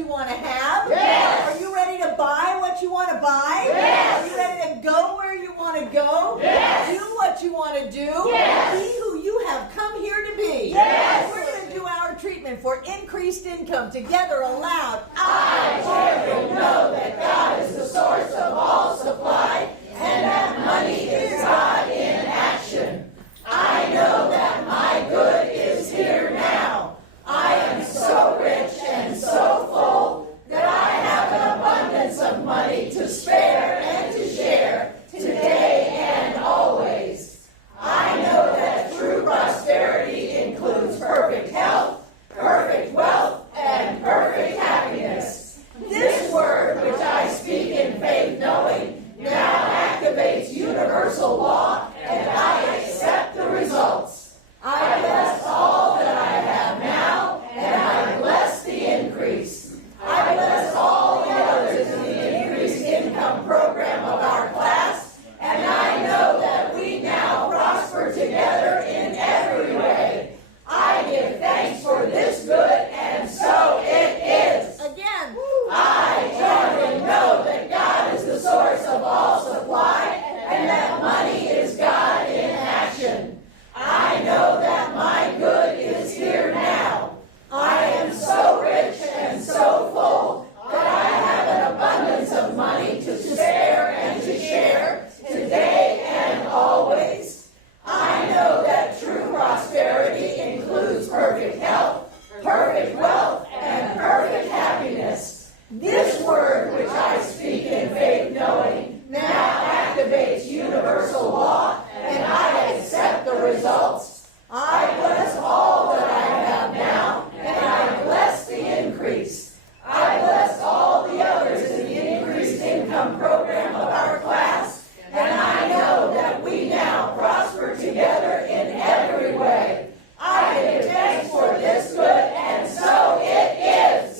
you want to have? Yes. Are you ready to buy what you want to buy? Yes. Are you ready to go where you want to go? Yes. Do what you want to do? Yes. Be who you have come here to be. Yes. We're going to do our treatment for increased income together aloud. I dare you know that God is the source of all supply, and that money is God in action. I know that my good is here now. I am so rich and so full that I have an abundance of money to spare and to share today and always. I know that true prosperity includes perfect health, perfect wealth, and perfect happiness. This word, which I speak in faith knowing, now activates universal law, and I accept the results. I bless all that I have now, and I bless the increase. I bless all the others in the increased income program of our class, and I know that we now prosper together in every way. I give thanks for this good, and so it is. Again. I truly know that God is the source of all supply, and that money is God in action. I know that my good is here now. I am so rich and so full that I have an abundance of money to spare and to share today and always. I know that true prosperity includes perfect health, perfect wealth, and perfect happiness. This word, which I speak in faith knowing, now activates universal law, and I accept the results. I bless all that I have now, and I bless the increase. I bless all the others in the increased income program of our class, and I know that we now prosper together in every way. I give thanks for this good, and so it is.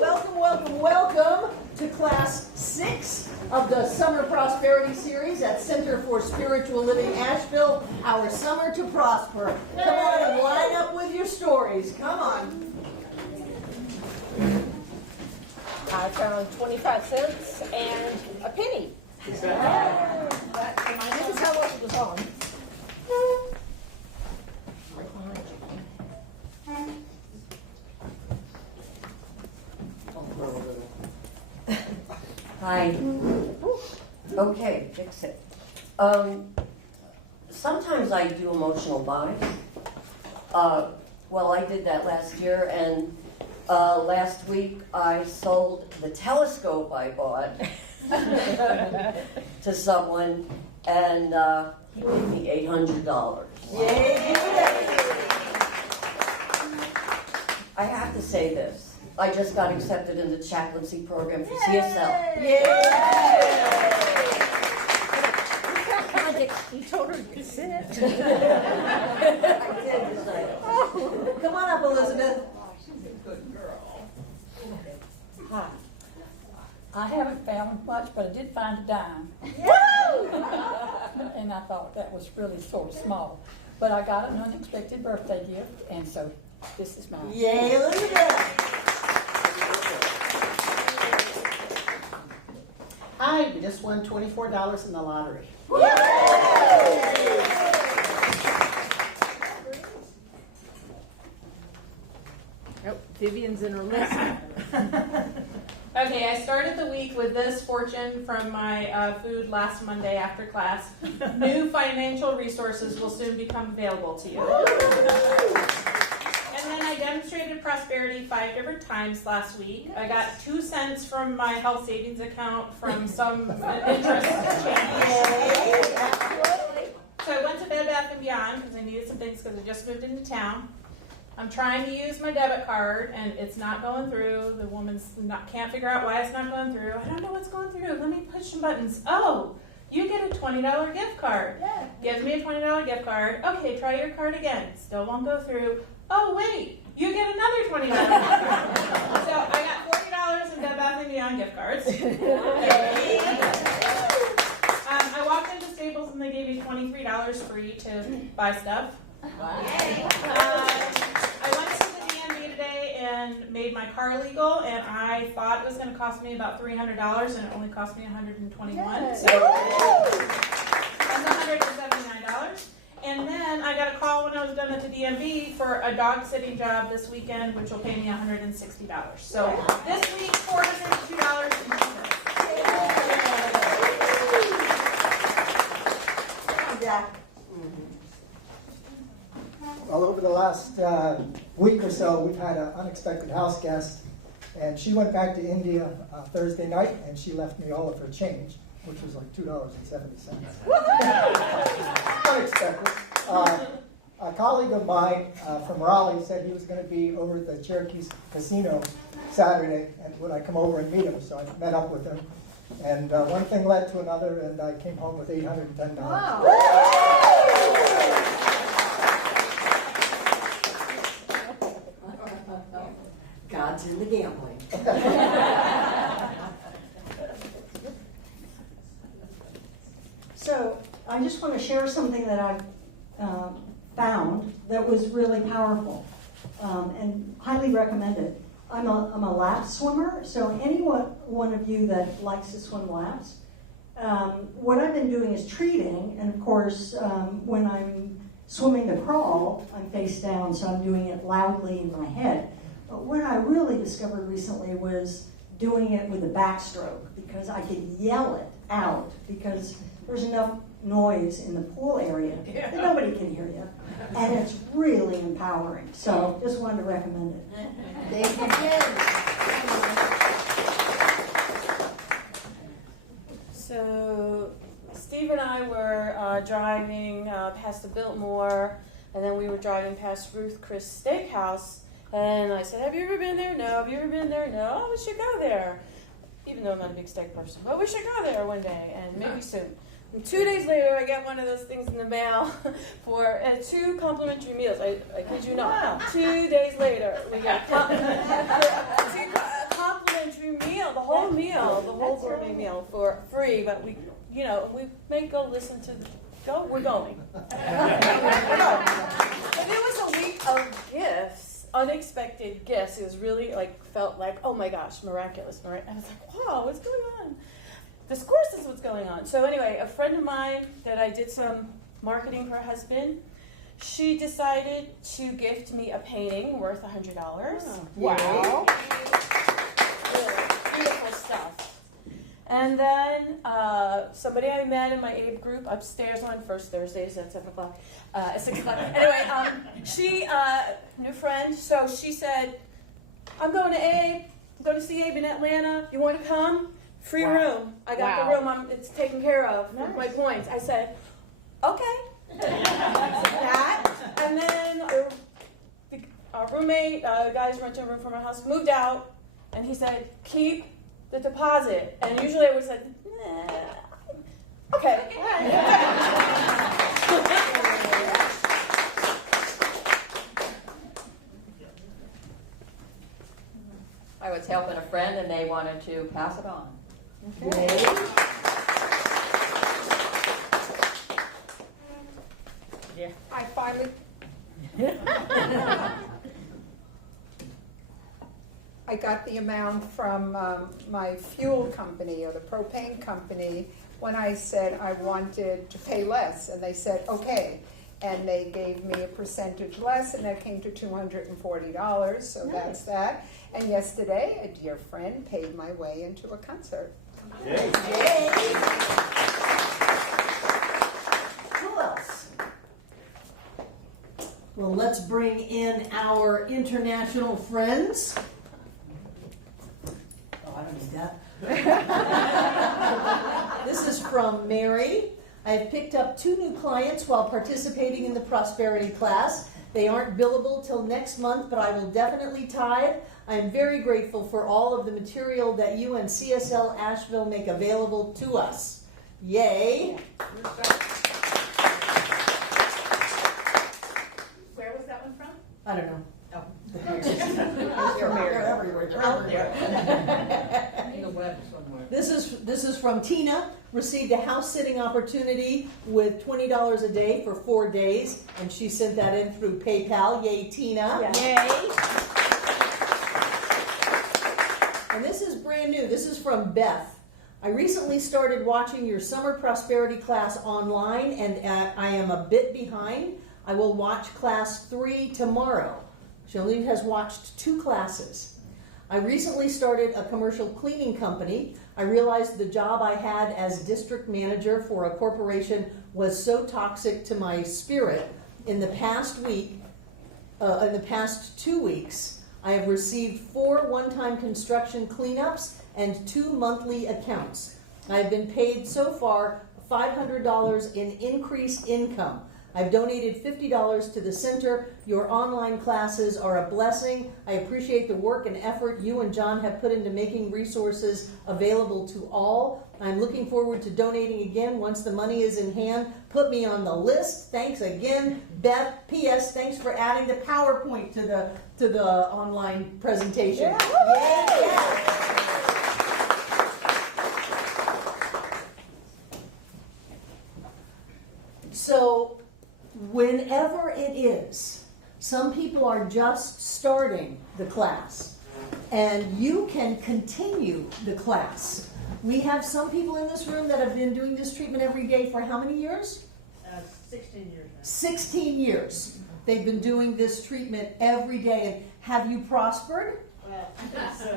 Welcome, welcome, welcome to Class 6 of the Summer Prosperity Series at Center for Spiritual Living Asheville, our Summer to Prosper. Come on and line up with your stories. Come on. I found 25 cents and a penny. This is how much it was on. Hi. Okay, fix it. Sometimes I do emotional buys. Well, I did that last year, and last week I sold the telescope I bought to someone, and he gave me $800. Yay! I have to say this. I just got accepted in the chaplaincy program for CSL. Yay! You told her to sit. I did decide. Come on up, Elizabeth. Hi. I haven't found much, but I did find a dime. And I thought that was really sort of small. But I got an unexpected birthday gift, and so this is mine. Yay, Elizabeth! Hi, we just won $24 in the lottery. Oh, Vivian's in her list. Okay, I started the week with this fortune from my food last Monday after class. New financial resources will soon become available to you. And then I demonstrated prosperity 5 different times last week. I got 2 cents from my health savings account from some interest change. So I went to Bed Bath & Beyond because I needed some things because I just moved into town. I'm trying to use my debit card and it's not going through. The woman's can't figure out why it's not going through. I don't know what's going through. Let me push some buttons. Oh, you get a $20 gift card. Yeah. Gives me a $20 gift card. Okay, try your card again. Still won't go through. Oh, wait, you get another $20 gift card. So I got $40 in Bed Bath & Beyond gift cards. I walked into Staples and they gave me $23 free to buy stuff. Wow. I went to the DMV today and made my car legal, and I thought it was going to cost me about $300, and it only cost me $121. So that's $179. And then I got a call when I was done at the DMV for a dog sitting job this weekend, which will pay me $160. So this week, $402.02. Jack. Well, over the last week or so, we've had an unexpected house guest, and she went back to India Thursday night, and she left me all of her change, which was like $2.70. Unexpected. A colleague of mine from Raleigh said he was going to be over at the Cherokee Casino Saturday, and would I come over and meet him? So I met up with him, and one thing led to another, and I came home with $810. Wow. God's in the gambling. So I just want to share something that I found that was really powerful and highly recommended. I'm a lap swimmer, so any one of you that likes to swim laps, what I've been doing is treating, and of course when I'm swimming the crawl, I'm face down, so I'm doing it loudly in my head. But what I really discovered recently was doing it with a backstroke, because I could yell it out, because there's enough noise in the pool area that nobody can hear you. And it's really empowering. So just wanted to recommend it. Thank you again. So Steve and I were driving past the Biltmore, and then we were driving past Ruth Chris Steakhouse, and I said, "Have you ever been there?" "No." "Have you ever been there?" "No." "Oh, we should go there." Even though I'm not a big steak person, but we should go there one day, and maybe soon. And 2 days later, I get one of those things in the mail for 2 complimentary meals. I kid you not. 2 days later, we get a complimentary meal, the whole gourmet meal for free. But we may go listen to we're going. But it was a week of gifts, unexpected gifts. It was really felt like, oh my gosh, miraculous. I was like, wow, what's going on? This course is what's going on. So anyway, a friend of mine that I did some marketing for her husband, she decided to gift me a painting worth $100. Oh, wow. Really beautiful stuff. And then somebody I met in my ABE group upstairs on first Thursdays at 7 o'clock, 6 o'clock. Anyway, she, new friend, so she said, "I'm going to ABE. I'm going to see ABE in Atlanta. You want to come? Free room. I got the room. It's taken care of with my points." I said, "Okay." That, and then our roommate, guys renting a room from our house, moved out, and he said, "Keep the deposit." And usually I would say, "Nah, okay." I was helping a friend and they wanted to pass it on. Okay. I finally. I got the amount from my fuel company, or the propane company, when I said I wanted to pay less, and they said okay, and they gave me a percentage less, and that came to $240. So that's that. And yesterday, a dear friend paid my way into a concert. Yay. Who else? Well, let's bring in our international friends. Oh, I don't need that. This is from Mary. I have picked up 2 new clients while participating in the prosperity class. They aren't billable till next month, but I will definitely tithe. I am very grateful for all of the material that you and CSL Asheville make available to us. Yay! Where was that one from? I don't know. Oh. They're everywhere. They're out there. In the web somewhere. This is from Tina. Received a house sitting opportunity with $20 a day for 4 days, and she sent that in through PayPal. Yay, Tina! Yay! And this is brand new. This is from Beth. I recently started watching your summer prosperity class online, and I am a bit behind. I will watch class 3 tomorrow. She only has watched 2 classes. I recently started a commercial cleaning company. I realized the job I had as district manager for a corporation was so toxic to my spirit. In the past 2 weeks, I have received 4 one-time construction cleanups and 2 monthly accounts. I have been paid so far $500 in increased income. I've donated $50 to the center. Your online classes are a blessing. I appreciate the work and effort you and John have put into making resources available to all. I'm looking forward to donating again once the money is in hand. Put me on the list. Thanks again, Beth. P.S. Thanks for adding the PowerPoint to the online presentation. Yeah. So, whenever it is, some people are just starting the class, and you can continue the class. We have some people in this room that have been doing this treatment every day for how many years? 16 years now. 16 years. They've been doing this treatment every day. And have you prospered? Well, so,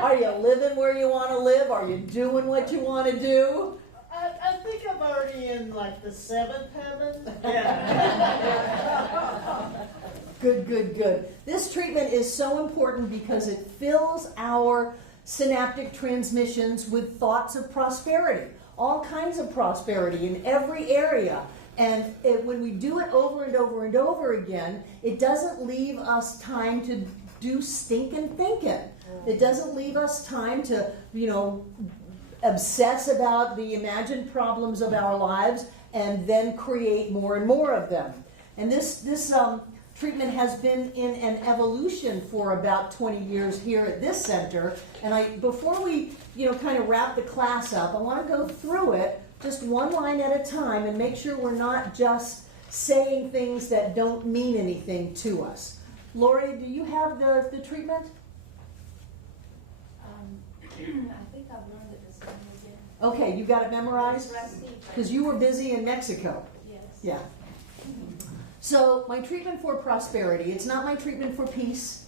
Are you living where you want to live? Are you doing what you want to do? I think I'm already in like the 7th heaven. Good. This treatment is so important because it fills our synaptic transmissions with thoughts of prosperity, all kinds of prosperity in every area. And when we do it over and over and over again, it doesn't leave us time to do stinking thinking. It doesn't leave us time to, obsess about the imagined problems of our lives and then create more and more of them. And this treatment has been in an evolution for about 20 years here at this center. And before we, kind of wrap the class up, I want to go through it just one line at a time and make sure we're not just saying things that don't mean anything to us. Lori, do you have the treatment? I think I've learned it this time again. Okay, you got it memorized? Because you were busy in Mexico. Yes. Yeah. So my treatment for prosperity, it's not my treatment for peace.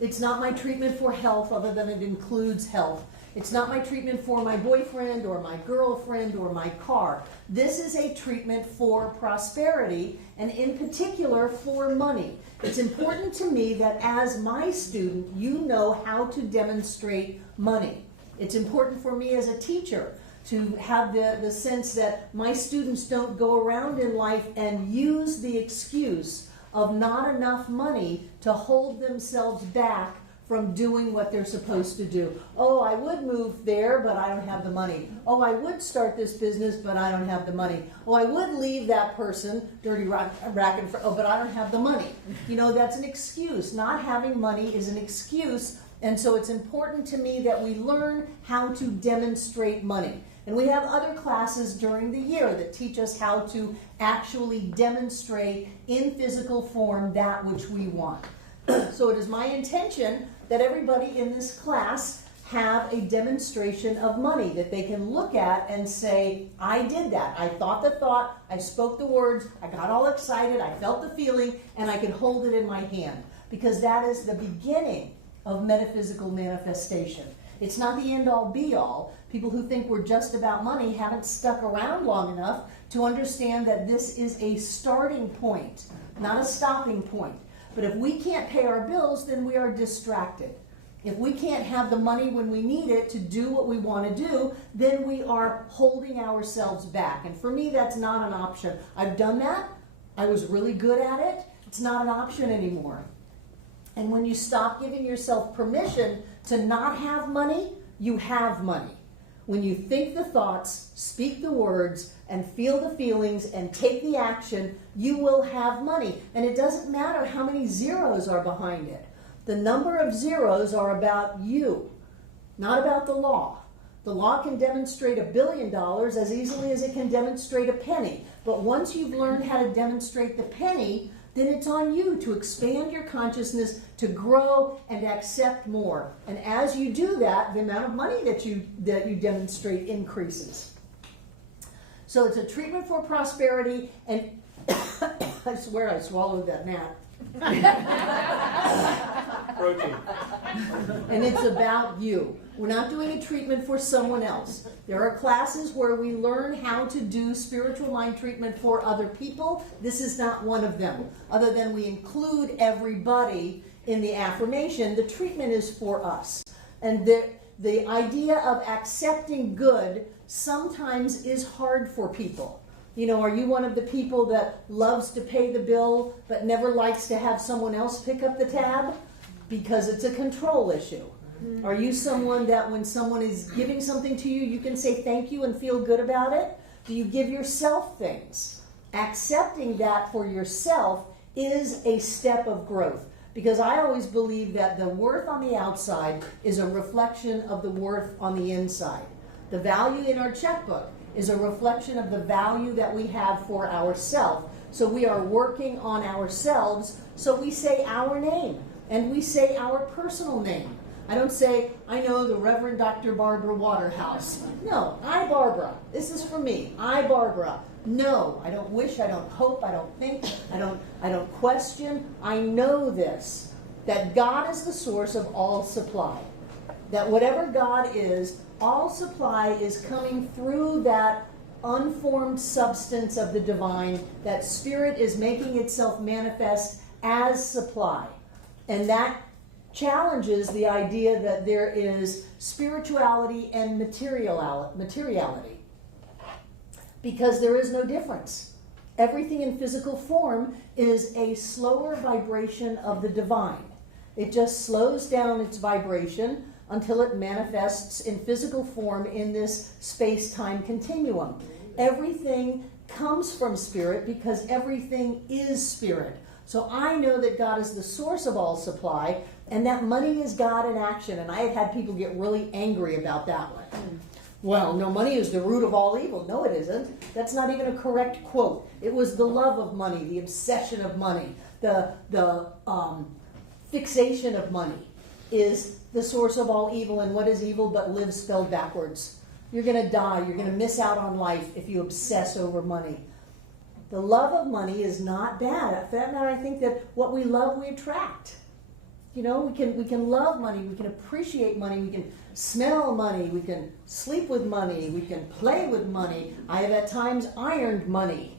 It's not my treatment for health, other than it includes health. It's not my treatment for my boyfriend or my girlfriend or my car. This is a treatment for prosperity, and in particular for money. It's important to me that as my student, you know how to demonstrate money. It's important for me as a teacher to have the sense that my students don't go around in life and use the excuse of not enough money to hold themselves back from doing what they're supposed to do. Oh, I would move there, but I don't have the money. Oh, I would start this business, but I don't have the money. Oh, I would leave that person, dirty racket, but I don't have the money. That's an excuse. Not having money is an excuse, and so it's important to me that we learn how to demonstrate money. And we have other classes during the year that teach us how to actually demonstrate in physical form that which we want. So it is my intention that everybody in this class have a demonstration of money that they can look at and say, I did that. I thought the thought, I spoke the words, I got all excited, I felt the feeling, and I can hold it in my hand. Because that is the beginning of metaphysical manifestation. It's not the end-all be-all. People who think we're just about money haven't stuck around long enough to understand that this is a starting point, not a stopping point. But if we can't pay our bills, then we are distracted. If we can't have the money when we need it to do what we want to do, then we are holding ourselves back. And for me, that's not an option. I've done that. I was really good at it. It's not an option anymore. And when you stop giving yourself permission to not have money, you have money. When you think the thoughts, speak the words, and feel the feelings, and take the action, you will have money. And it doesn't matter how many zeros are behind it. The number of zeros are about you, not about the law. The law can demonstrate $1 billion as easily as it can demonstrate a penny. But once you've learned how to demonstrate the penny, then it's on you to expand your consciousness, to grow and accept more. And as you do that, the amount of money that you demonstrate increases. So it's a treatment for prosperity, and I swear I swallowed that gnat. Protein. And it's about you. We're not doing a treatment for someone else. There are classes where we learn how to do spiritual mind treatment for other people. This is not one of them. Other than we include everybody in the affirmation, the treatment is for us. And the idea of accepting good sometimes is hard for people. You know, are you one of the people that loves to pay the bill but never likes to have someone else pick up the tab? Because it's a control issue. Are you someone that when someone is giving something to you, you can say thank you and feel good about it? Do you give yourself things? Accepting that for yourself is a step of growth. Because I always believe that the worth on the outside is a reflection of the worth on the inside. The value in our checkbook is a reflection of the value that we have for ourselves. So we are working on ourselves, so we say our name, and we say our personal name. I don't say, I know the Reverend Dr. Barbara Waterhouse. No, I, Barbara. This is for me. I, Barbara. No, I don't wish, I don't hope, I don't think, I don't question. I know this, that God is the source of all supply. That whatever God is, all supply is coming through that unformed substance of the divine. That spirit is making itself manifest as supply. And that challenges the idea that there is spirituality and materiality. Because there is no difference. Everything in physical form is a slower vibration of the divine. It just slows down its vibration until it manifests in physical form in this space-time continuum. Everything comes from spirit because everything is spirit. So I know that God is the source of all supply, and that money is God in action. And I have had people get really angry about that one. Well, no, money is the root of all evil. No, it isn't. That's not even a correct quote. It was the love of money, the obsession of money, the fixation of money is the source of all evil. And what is evil but live spelled backwards? You're going to die. You're going to miss out on life if you obsess over money. The love of money is not bad. For that matter, I think that what we love, we attract. You know, we can love money, we can appreciate money, we can smell money, we can sleep with money, we can play with money. I have at times ironed money.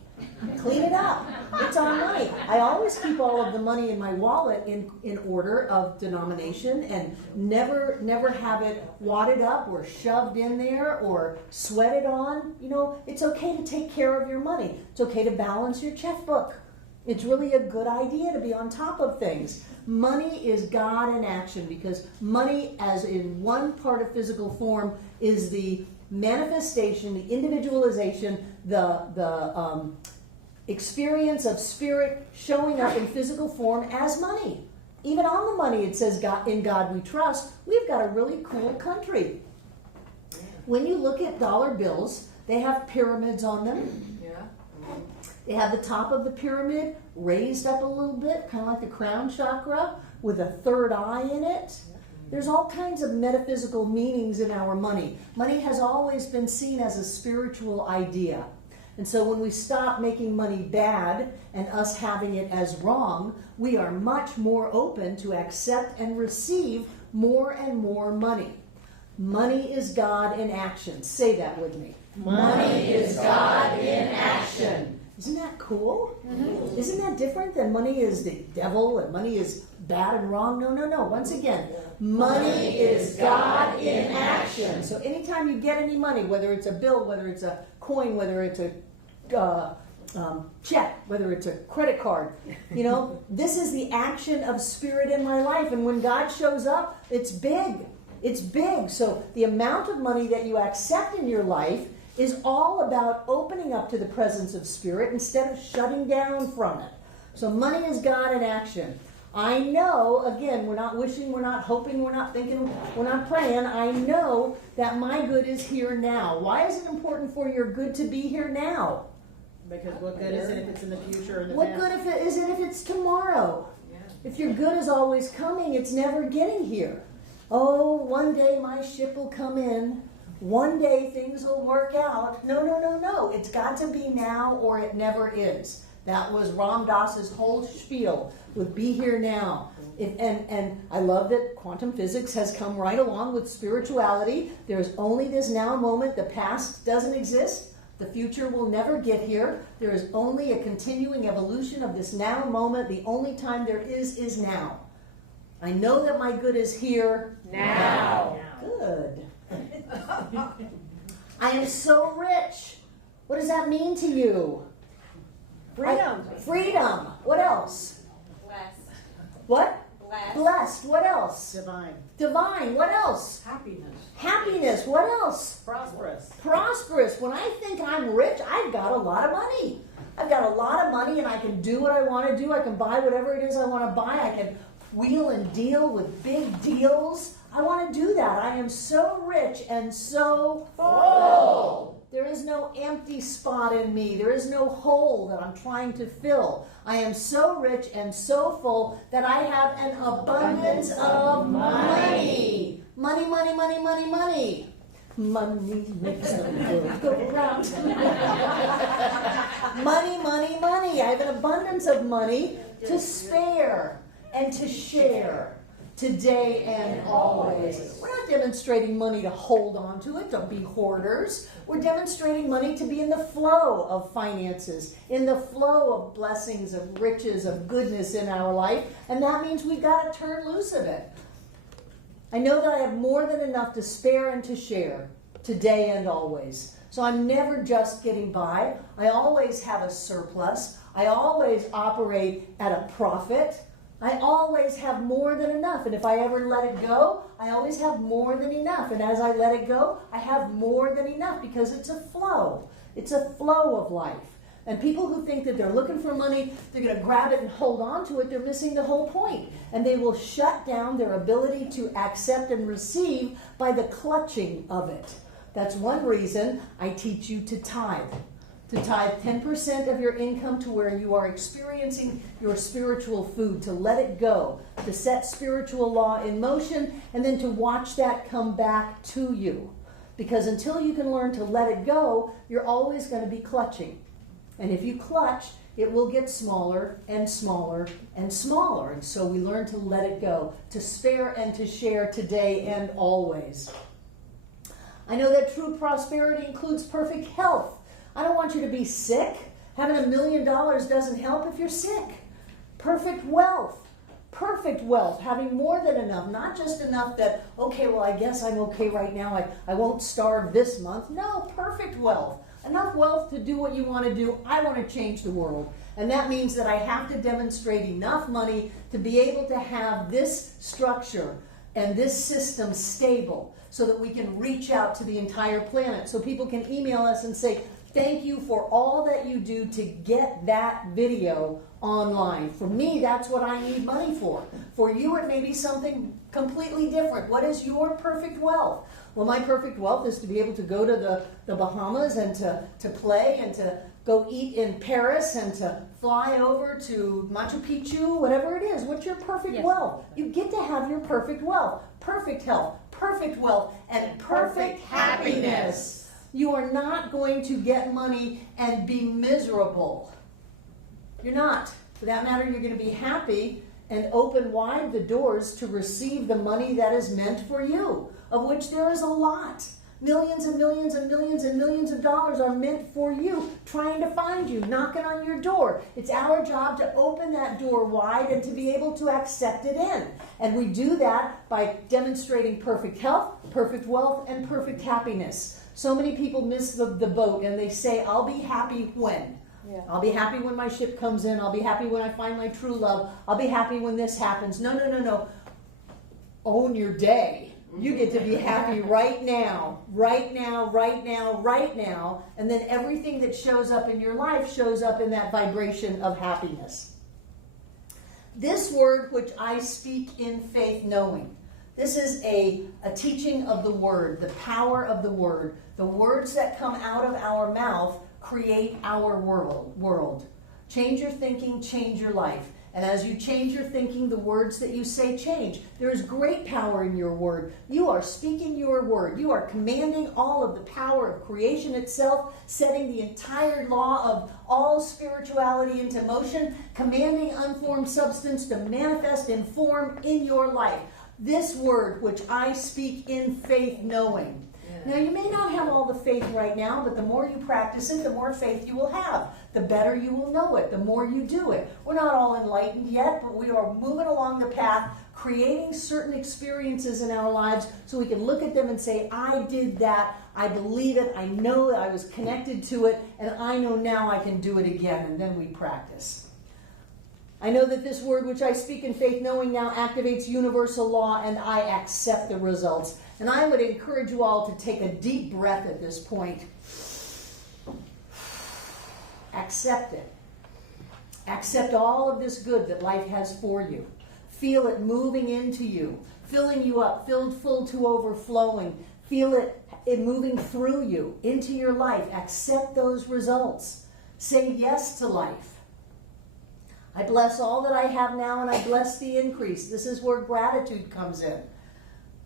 Clean it up. It's our money. I always keep all of the money in my wallet in order of denomination and never have it wadded up or shoved in there or sweated on. You know, it's okay to take care of your money. It's okay to balance your checkbook. It's really a good idea to be on top of things. Money is God in action because money, as in one part of physical form, is the manifestation, the individualization, the experience of spirit showing up in physical form as money. Even on the money it says, God, in God we trust. We've got a really cool country. When you look at dollar bills, they have pyramids on them. They have the top of the pyramid raised up a little bit, kind of like the crown chakra, with a third eye in it. There's all kinds of metaphysical meanings in our money. Money has always been seen as a spiritual idea. And so when we stop making money bad and us having it as wrong, we are much more open to accept and receive more and more money. Money is God in action. Say that with me. Money is God in action. Isn't that cool? Isn't that different than money is the devil and money is bad and wrong? No. Once again, money is God in action. So anytime you get any money, whether it's a bill, whether it's a coin, whether it's a check, whether it's a credit card, you know, this is the action of spirit in my life. And when God shows up, it's big. It's big. So the amount of money that you accept in your life is all about opening up to the presence of spirit instead of shutting down from it. So money is God in action. I know, again, we're not wishing, we're not hoping, we're not thinking, we're not praying. I know that my good is here now. Why is it important for your good to be here now? Because what good is it if it's in the future or in the What past? good is it if it's tomorrow? If your good is always coming, it's never getting here. Oh, one day my ship will come in. One day things will work out. No, no, no, no. It's got to be now or it never is. That was Ram Dass's whole spiel with be here now. And I love that quantum physics has come right along with spirituality. There's only this now moment. The past doesn't exist. The future will never get here. There is only a continuing evolution of this now moment. The only time there is now. I know that my good is here now. Good. I am so rich. What does that mean to you? Freedom. Freedom. What else? Blessed. What? Blessed. Blessed. What else? Divine. Divine. What else? Happiness. Happiness. What else? Prosperous. Prosperous. When I think I'm rich, I've got a lot of money. I've got a lot of money and I can do what I want to do. I can buy whatever it is I want to buy. I can wheel and deal with big deals. I want to do that. I am so rich and so full. There is no empty spot in me. There is no hole that I'm trying to fill. I am so rich and so full that I have an abundance of money. Money, money, money, money, money. Money makes the world go round. Money, money, money. I have an abundance of money to spare and to share today and always. We're not demonstrating money to hold on to it, don't be hoarders. We're demonstrating money to be in the flow of finances, in the flow of blessings, of riches, of goodness in our life, and that means we've got to turn loose of it. I know that I have more than enough to spare and to share today and always. So I'm never just getting by. I always have a surplus. I always operate at a profit. I always have more than enough. And if I ever let it go, I always have more than enough. And as I let it go, I have more than enough because it's a flow. It's a flow of life. And people who think that they're looking for money, they're going to grab it and hold on to it, they're missing the whole point. And they will shut down their ability to accept and receive by the clutching of it. That's one reason I teach you to tithe. To tithe 10% of your income to where you are experiencing your spiritual food, to let it go, to set spiritual law in motion, and then to watch that come back to you. Because until you can learn to let it go, you're always going to be clutching. And if you clutch, it will get smaller and smaller and smaller. And so we learn to let it go, to spare and to share today and always. I know that true prosperity includes perfect health. I don't want you to be sick. Having $1 million doesn't help if you're sick. Perfect wealth. Perfect wealth. Having more than enough. Not just enough that, okay, well, I guess I'm okay right now. I won't starve this month. No, perfect wealth. Enough wealth to do what you want to do. I want to change the world. And that means that I have to demonstrate enough money to be able to have this structure and this system stable so that we can reach out to the entire planet. So people can email us and say, thank you for all that you do to get that video online. For me, that's what I need money for. For you, it may be something completely different. What is your perfect wealth? Well, my perfect wealth is to be able to go to the Bahamas and to play and to go eat in Paris and to fly over to Machu Picchu, whatever it is. What's your perfect wealth? You get to have your perfect wealth, perfect health, perfect wealth, and perfect happiness. You are not going to get money and be miserable. You're not. For that matter, you're going to be happy and open wide the doors to receive the money that is meant for you, of which there is a lot. Millions and millions and millions and millions of dollars are meant for you, trying to find you, knocking on your door. It's our job to open that door wide and to be able to accept it in. And we do that by demonstrating perfect health, perfect wealth, and perfect happiness. So many people miss the boat and they say, I'll be happy when? Yeah. I'll be happy when my ship comes in. I'll be happy when I find my true love. I'll be happy when this happens. No, no, no, no. Own your day. You get to be happy right now, right now, right now, right now. And then everything that shows up in your life shows up in that vibration of happiness. This word which I speak in faith knowing. This is a teaching of the word, the power of the word. The words that come out of our mouth create our world. Change your thinking, change your life. And as you change your thinking, the words that you say change. There is great power in your word. You are speaking your word. You are commanding all of the power of creation itself, setting the entire law of all spirituality into motion, commanding unformed substance to manifest in form in your life. This word, which I speak in faith knowing. Now, you may not have all the faith right now, but the more you practice it, the more faith you will have. The better you will know it, the more you do it. We're not all enlightened yet, but we are moving along the path, creating certain experiences in our lives so we can look at them and say, I did that, I believe it, I know that I was connected to it, and I know now I can do it again, and then we practice. I know that this word which I speak in faith knowing now activates universal law, and I accept the results. And I would encourage you all to take a deep breath at this point. Accept it. Accept all of this good that life has for you. Feel it moving into you, filling you up, filled full to overflowing. Feel it moving through you, into your life. Accept those results. Say yes to life. I bless all that I have now, and I bless the increase. This is where gratitude comes in.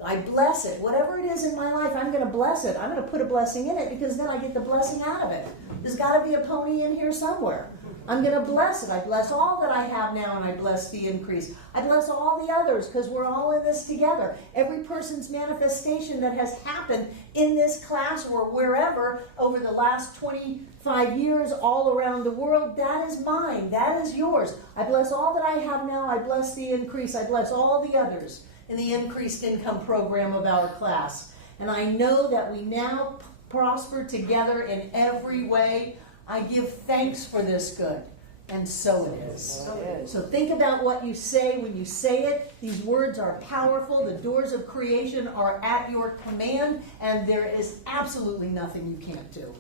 I bless it. Whatever it is in my life, I'm going to bless it. I'm going to put a blessing in it because then I get the blessing out of it. There's got to be a pony in here somewhere. I'm going to bless it. I bless all that I have now, and I bless the increase. I bless all the others because we're all in this together. Every person's manifestation that has happened in this class or wherever over the last 25 years all around the world, that is mine. That is yours. I bless all that I have now. I bless the increase. I bless all the others in the increased income program of our class. And I know that we now prosper together in every way. I give thanks for this good. And so it is. So think about what you say when you say it. These words are powerful. The doors of creation are at your command, and there is absolutely nothing you can't do.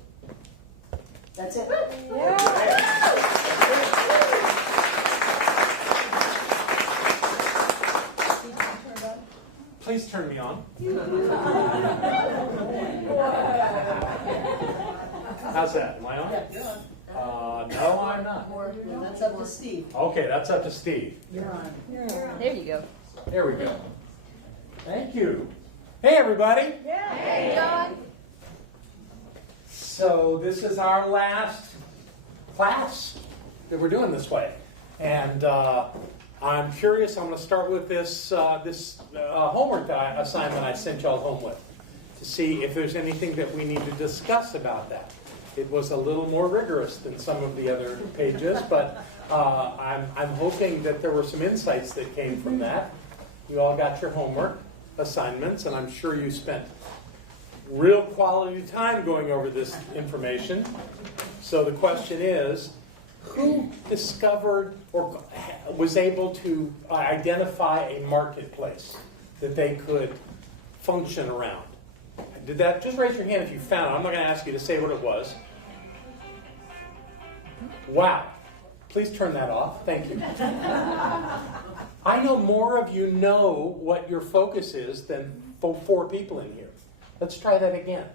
That's it. Please turn me on. How's that? Am I on? Yeah, you're on. No, I'm not. That's up to Steve. Okay, that's up to Steve. You're on. There you go. There we go. Thank you. Hey, everybody. Hey, John. So this is our last class that we're doing this way. And I'm curious, I'm going to start with this homework assignment I sent y'all home with to see if there's anything that we need to discuss about that. It was a little more rigorous than some of the other pages, but I'm hoping that there were some insights that came from that. You all got your homework assignments, and I'm sure you spent real quality time going over this information. So the question is, who discovered or was able to identify a marketplace that they could function around? Did that? Just raise your hand if you found it. I'm not going to ask you to say what it was. Wow. Please turn that off. Thank you. I know more of you know what your focus is than 4 people in here. Let's try that again.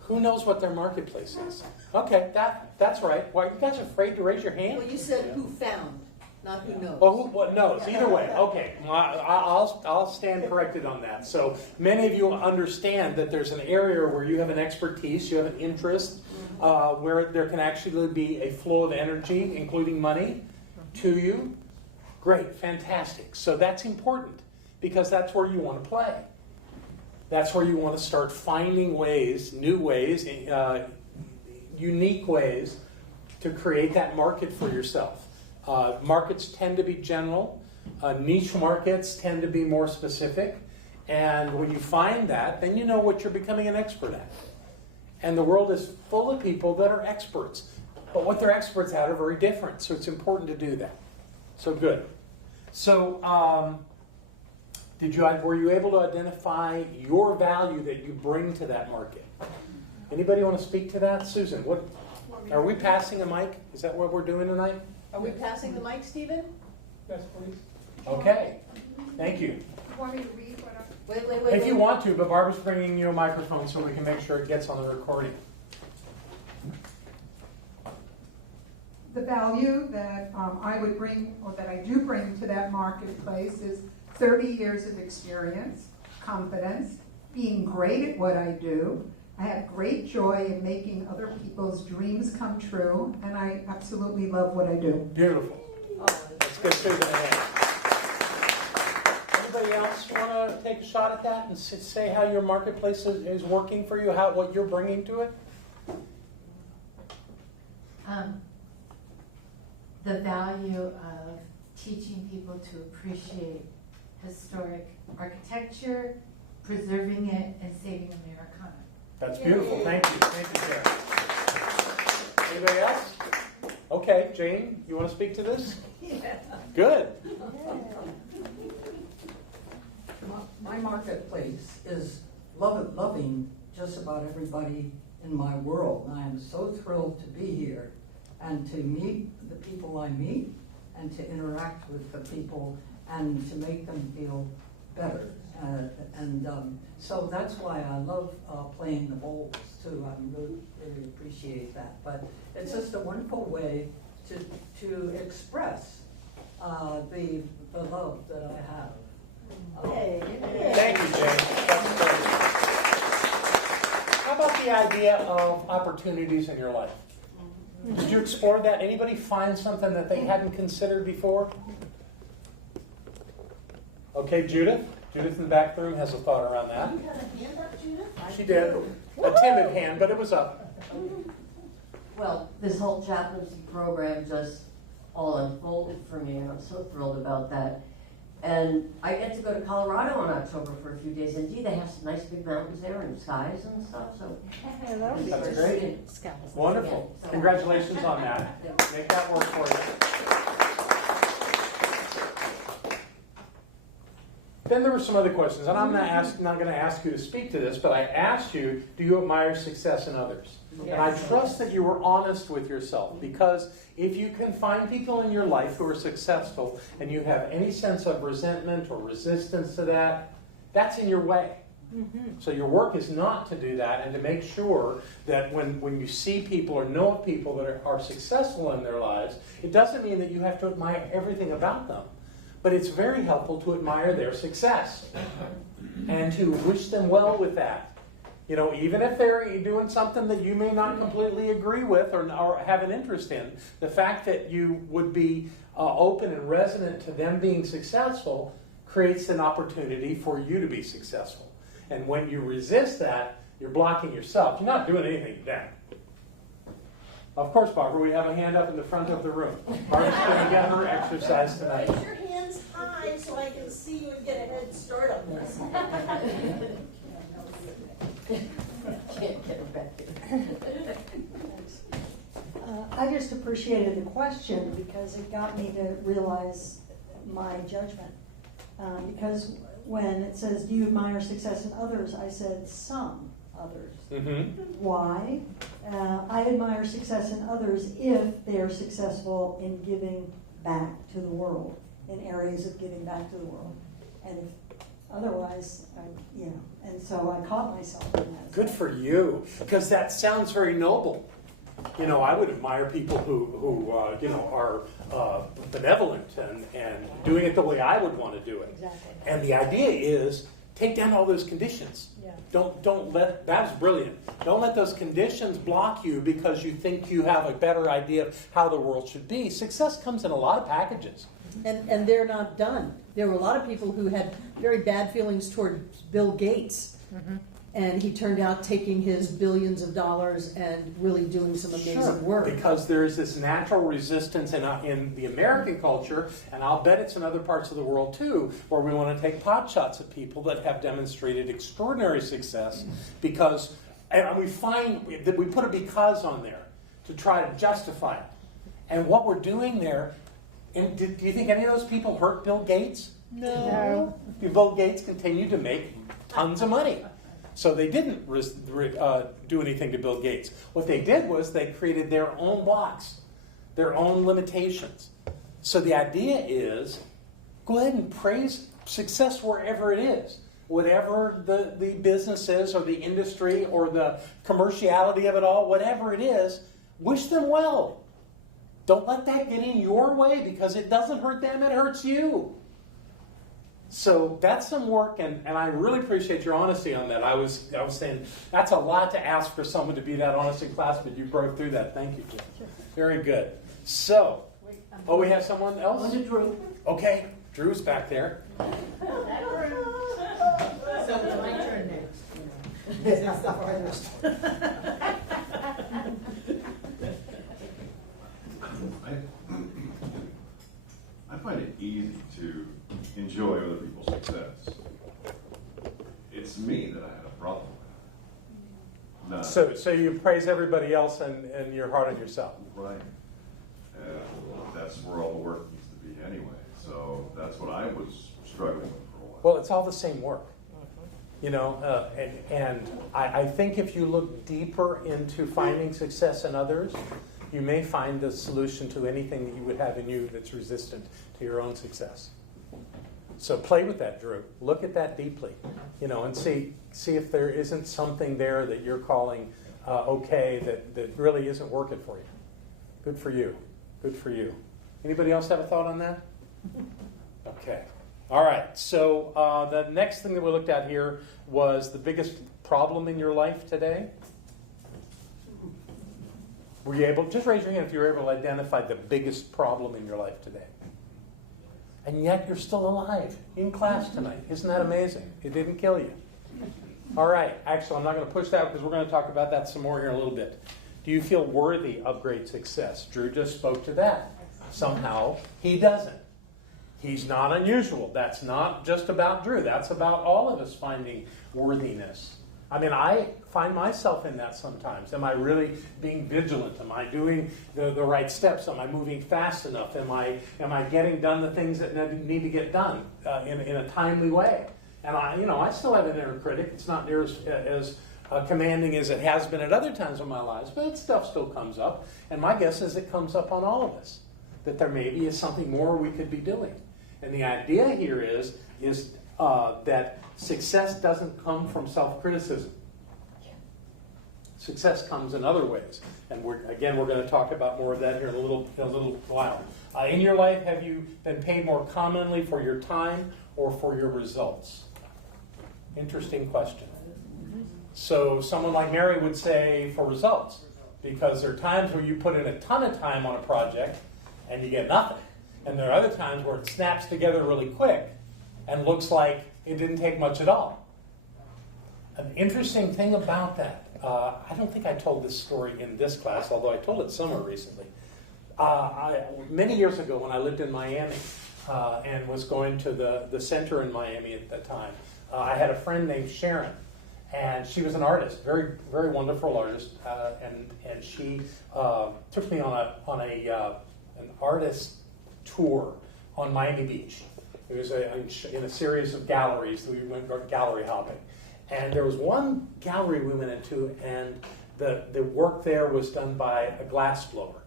Who knows what their marketplace is? Okay, that's right. Why are you guys afraid to raise your hand? Well, you said who found, not who knows. Well, what knows? Either way. Okay, I'll stand corrected on that. So many of you understand that there's an area where you have an expertise, you have an interest, where there can actually be a flow of energy, including money, to you. Great, fantastic. So that's important because that's where you want to play. That's where you want to start finding ways, new ways, unique ways to create that market for yourself. Markets tend to be general. Niche markets tend to be more specific. And when you find that, then you know what you're becoming an expert at. And the world is full of people that are experts. But what they're experts at are very different. So it's important to do that. So good. So were you able to identify your value that you bring to that market? Anybody want to speak to that? Susan, what are we passing a mic? Is that what we're doing tonight? Are we passing the mic, Stephen? Yes, please. Okay. Thank you. You want me to read what I... Wait. If you want to, but Barbara's bringing you a microphone so we can make sure it gets on the recording. the value that I would bring, or that I do bring to that marketplace is 30 years of experience, confidence, being great at what I do. I have great joy in making other people's dreams come true, and I absolutely love what I do. Beautiful. That's good too. Anybody else want to take a shot at that and say how your marketplace is working for you, what you're bringing to it? The value of teaching people to appreciate historic architecture, preserving it, and saving Americana. That's beautiful. Thank you. Thank you, Karen. Anybody else? Okay, Jane, you want to speak to this? Yeah. Good. My marketplace is loving just about everybody in my world. And I am so thrilled to be here and to meet the people I meet and to interact with the people and to make them feel better. So that's why I love playing the bowls too. I really appreciate that. But it's just a wonderful way to express the love that I have. Thank you, Jane. That's great. How about the idea of opportunities in your life? Did you explore that? Anybody find something that they hadn't considered before? Okay, Judith. Judith in the back room has a thought around that. You had a hand up, Judith? She did. A timid hand, but it was up. Well, this whole chaplaincy program just all unfolded for me, and I'm so thrilled about that. And I get to go to Colorado in October for a few days. Indeed, they have some nice big mountains there and skies and stuff. So That's great. Wonderful. Congratulations on that. Make that work for you. Then there were some other questions, and I'm not going to ask you to speak to this, but I asked you, do you admire success in others? Yes. And I trust that you were honest with yourself, because if you can find people in your life who are successful and you have any sense of resentment or resistance to that, that's in your way. Mm-hmm. So your work is not to do that, and to make sure that when you see people or know of people that are successful in their lives, it doesn't mean that you have to admire everything about them. But it's very helpful to admire their success and to wish them well with that. You know, even if they're doing something that you may not completely agree with or have an interest in, the fact that you would be open and resonant to them being successful creates an opportunity for you to be successful. And when you resist that, you're blocking yourself. You're not doing anything then. Of course, Barbara, we have a hand up in the front of the room. Barbara's going to get her exercise tonight. Raise your hands high so I can see you and get a head start on this. Can't get it back in. I just appreciated the question because it got me to realize my judgment. Because when it says, do you admire success in others, I said some others. Mm-hmm. Why? I admire success in others if they are successful in giving back to the world, in areas of giving back to the world. And if otherwise, and so I caught myself in that. Good for you, because that sounds very noble. You know, I would admire people who are benevolent and doing it the way I would want to do it. Exactly. And the idea is take down all those conditions. Yeah. Don't let, that's brilliant. Don't let those conditions block you because you think you have a better idea of how the world should be. Success comes in a lot of packages. And they're not done. There were a lot of people who had very bad feelings toward Bill Gates. Mm-hmm. And he turned out taking his billions of dollars and really doing some amazing work. Because there is this natural resistance in the American culture, and I'll bet it's in other parts of the world too, where we want to take pot shots at people that have demonstrated extraordinary success, because, and we find that we put a because on there to try to justify it. And what we're doing there, and do you think any of those people hurt Bill Gates? No. Bill Gates continued to make tons of money. So they didn't do anything to Bill Gates. What they did was they created their own blocks, their own limitations. So the idea is, go ahead and praise success wherever it is. Whatever the business is, or the industry, or the commerciality of it all, whatever it is, wish them well. Don't let that get in your way, because it doesn't hurt them, it hurts you. So that's some work, and I really appreciate your honesty on that. I was saying that's a lot to ask for someone to be that honest in class, but you broke through that. Thank you, Jim. Very good. So, we have someone else? On to Drew. Okay, Drew's back there. So it's my turn next. That's not what I understood. I find it easy to enjoy other people's success. It's me that I had a problem with. So you praise everybody else and you're hard on yourself. Right. And that's where all the work needs to be anyway. So that's what I was struggling with for a while. Well, it's all the same work. You know, and I think if you look deeper into finding success in others, you may find the solution to anything that you would have in you that's resistant to your own success. So play with that, Drew. Look at that deeply, you know, and see if there isn't something there that you're calling okay that really isn't working for you. Good for you. Good for you. Anybody else have a thought on that? Okay. All right. So the next thing that we looked at here was the biggest problem in your life today. Were you able, just raise your hand if you were able to identify the biggest problem in your life today. And yet you're still alive in class tonight. Isn't that amazing? It didn't kill you. All right. Actually, I'm not going to push that because we're going to talk about that some more here in a little bit. Do you feel worthy of great success? Drew just spoke to that. Somehow he doesn't. He's not unusual. That's not just about Drew. That's about all of us finding worthiness. I mean, I find myself in that sometimes. Am I really being vigilant? Am I doing the right steps? Am I moving fast enough? Am I getting done the things that need to get done in a timely way? And I still have an inner critic. It's not near as commanding as it has been at other times in my lives, but stuff still comes up. And my guess is it comes up on all of us, that there maybe is something more we could be doing. And the idea here is that success doesn't come from self-criticism. Success comes in other ways. And we're going to talk about more of that here in a little while. In your life, have you been paid more commonly for your time or for your results? Interesting question. So someone like Mary would say for results, because there are times where you put in a ton of time on a project and you get nothing. And there are other times where it snaps together really quick and looks like it didn't take much at all. An interesting thing about that, I don't think I told this story in this class, although I told it somewhere recently. Many years ago when I lived in Miami and was going to the center in Miami at that time, I had a friend named Sharon, and she was an artist, very, very wonderful artist, and she took me on an artist tour on Miami Beach. It was in a series of galleries. We went gallery hopping. And there was one gallery we went into, and the work there was done by a glass blower.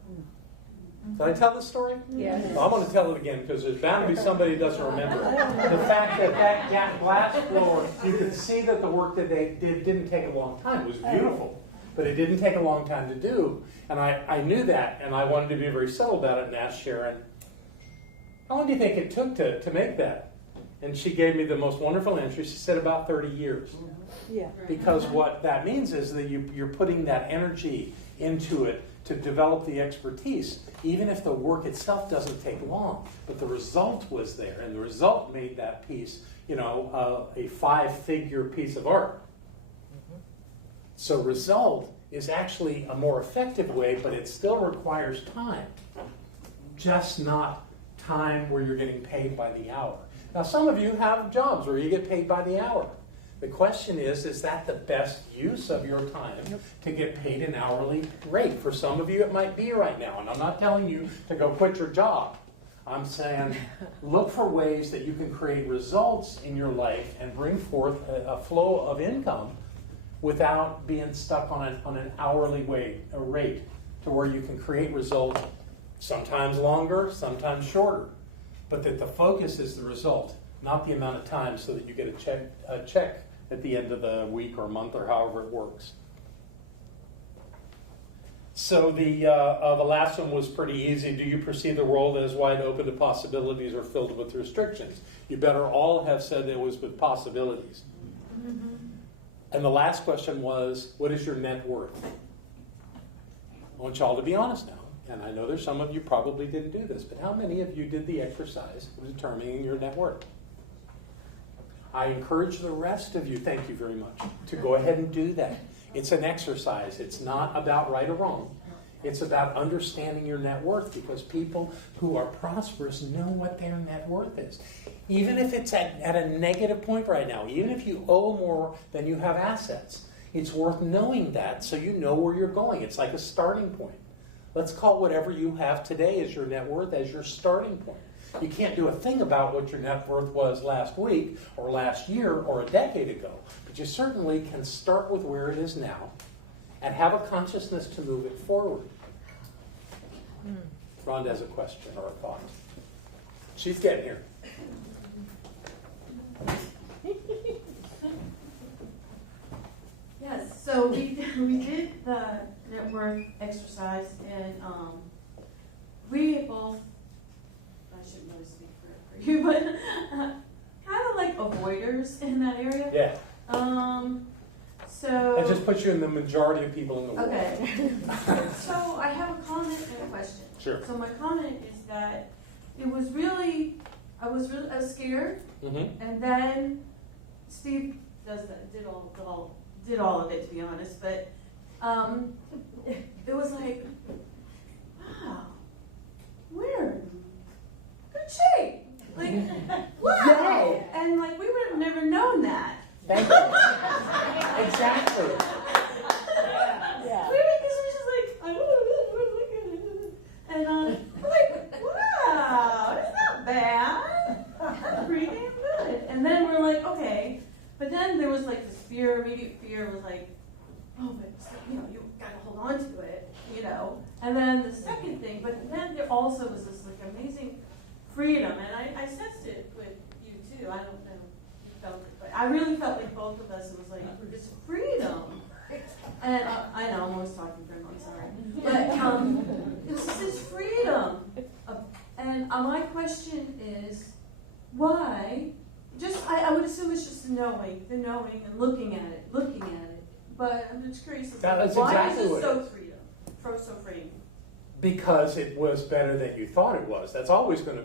Did I tell this story? Yes. Well, I'm going to tell it again because there's bound to be somebody who doesn't remember. The fact that glass blower, you could see that the work that they did didn't take a long time. It was beautiful, but it didn't take a long time to do. And I knew that, and I wanted to be very subtle about it and asked Sharon, how long do you think it took to make that? And she gave me the most wonderful answer. She said about 30 years. Yeah. Because what that means is that you're putting that energy into it to develop the expertise, even if the work itself doesn't take long. But the result was there, and the result made that piece, a 5-figure piece of art. So result is actually a more effective way, but it still requires time. Just not time where you're getting paid by the hour. Now, some of you have jobs where you get paid by the hour. The question is that the best use of your time to get paid an hourly rate? For some of you, it might be right now. And I'm not telling you to go quit your job. I'm saying look for ways that you can create results in your life and bring forth a flow of income without being stuck on an hourly rate to where you can create results sometimes longer, sometimes shorter. But that the focus is the result, not the amount of time, so that you get a check at the end of the week or month or however it works. So the last one was pretty easy. Do you perceive the world as wide open to possibilities or filled with restrictions? You better all have said it was with possibilities. Mm-hmm. And the last question was, what is your net worth? I want y'all to be honest now. And I know there's some of you probably didn't do this, but how many of you did the exercise of determining your net worth? I encourage the rest of you, thank you very much, to go ahead and do that. It's an exercise. It's not about right or wrong. It's about understanding your net worth, because people who are prosperous know what their net worth is. Even if it's at a negative point right now, even if you owe more than you have assets, it's worth knowing that so you know where you're going. It's like a starting point. Let's call whatever you have today as your net worth as your starting point. You can't do a thing about what your net worth was last week or last year or a decade ago, but you certainly can start with where it is now and have a consciousness to move it forward. Rhonda has a question or a thought. She's getting here. Yes, so we did the net worth exercise, and we both, I shouldn't really speak for you, but kind of like avoiders in that area. Yeah. So It just puts you in the majority of people in the world. Okay. So I have a comment and a question. Sure. So my comment is that it was really, I was scared, Mm-hmm. and then Steve did all of it, to be honest. But it was like, wow, we're in good shape. Like, wow, and like we would have never known that. Thank you. Exactly. Yeah. Because we're just like, and I'm like, wow, that's not bad. That's pretty damn good. And then we're like, okay. But then there was like this fear, immediate fear was like, oh, but you gotta hold on to it, And then the second thing, but then there also was this like amazing freedom, and I sensed it with you too. I don't know if you felt it, but I really felt like both of us, it was like this freedom. And I know I'm always talking for him, I'm sorry. But it was this freedom. And my question is, why? I would assume it's just the knowing and looking at it. But I'm just curious, That's why exactly is it what so it is. so freeing? Because it was better than you thought it was. That's always going to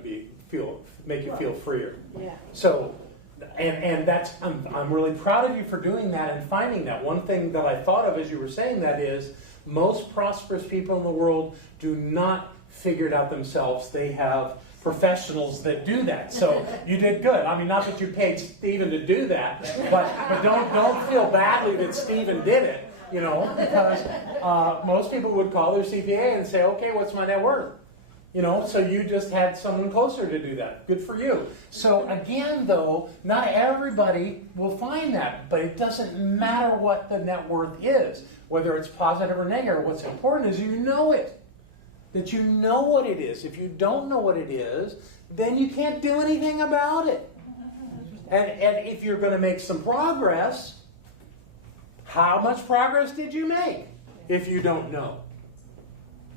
make you feel freer. Yeah. So, and that's I'm really proud of you for doing that and finding that. One thing that I thought of as you were saying that is most prosperous people in the world do not figure it out themselves. They have professionals that do that. So you did good. I mean, not that you paid Stephen to do that, but don't feel badly that Stephen did it. Because most people would call their CPA and say, okay, what's my net worth? So you just had someone closer to do that. Good for you. So again, though, not everybody will find that, but it doesn't matter what the net worth is, whether it's positive or negative. What's important is you know it, that you know what it is. If you don't know what it is, then you can't do anything about it. And if you're going to make some progress, how much progress did you make if you don't know?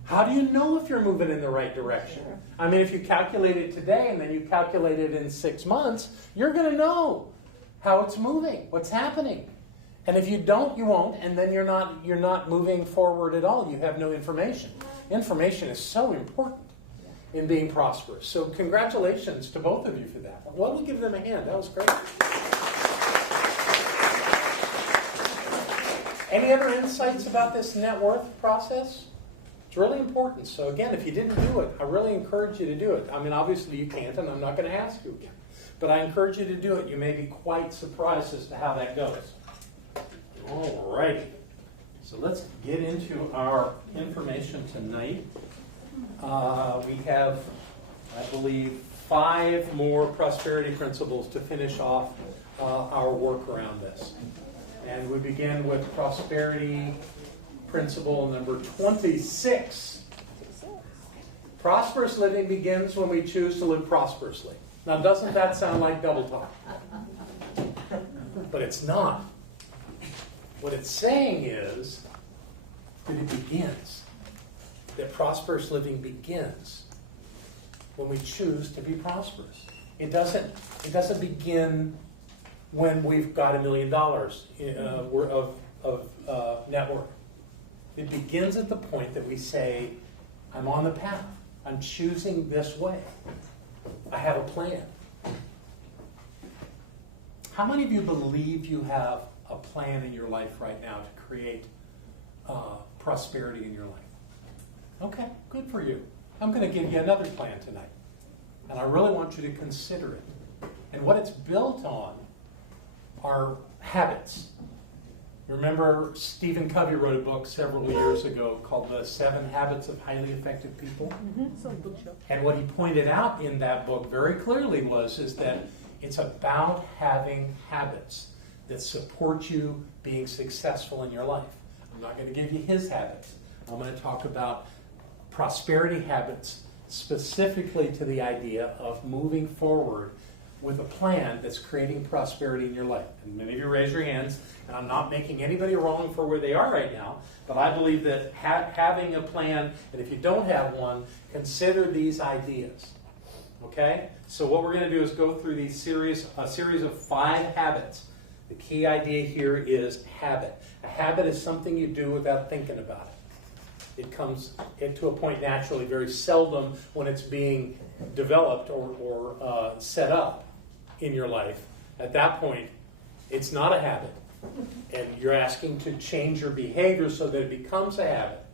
How do you know if you're moving in the right direction? I mean, if you calculate it today and then you calculate it in 6 months, you're going to know how it's moving, what's happening. And if you don't, you won't, and then you're not moving forward at all. You have no information. Information is so important in being prosperous. So congratulations to both of you for that. Why don't we give them a hand? That was great. Any other insights about this net worth process? It's really important. So again, if you didn't do it, I really encourage you to do it. I mean, obviously you can't, and I'm not going to ask you again. But I encourage you to do it. You may be quite surprised as to how that goes. All right. So let's get into our information tonight. We have, I believe, 5 more prosperity principles to finish off our work around this. And we begin with prosperity principle number 26. Prosperous living begins when we choose to live prosperously. Now, doesn't that sound like double talk? But it's not. What it's saying is that it begins. that prosperous living begins when we choose to be prosperous. It doesn't begin when we've got $1 million of net worth. It begins at the point that we say, I'm on the path. I'm choosing this way. I have a plan. How many of you believe you have a plan in your life right now to create prosperity in your life? Okay, good for you. I'm going to give you another plan tonight. And I really want you to consider it. And what it's built on are habits. Remember, Stephen Covey wrote a book several years ago called The 7 Habits of Highly Effective People. And what he pointed out in that book very clearly is that it's about having habits that support you being successful in your life. I'm not going to give you his habits. I'm going to talk about prosperity habits specifically to the idea of moving forward with a plan that's creating prosperity in your life. And many of you raise your hands, and I'm not making anybody wrong for where they are right now, but I believe that having a plan, and if you don't have one, consider these ideas. Okay? So what we're going to do is go through a series of 5 habits. The key idea here is habit. A habit is something you do without thinking about it. It comes into a point naturally, very seldom when it's being developed or set up in your life. At that point, it's not a habit. And you're asking to change your behavior so that it becomes a habit.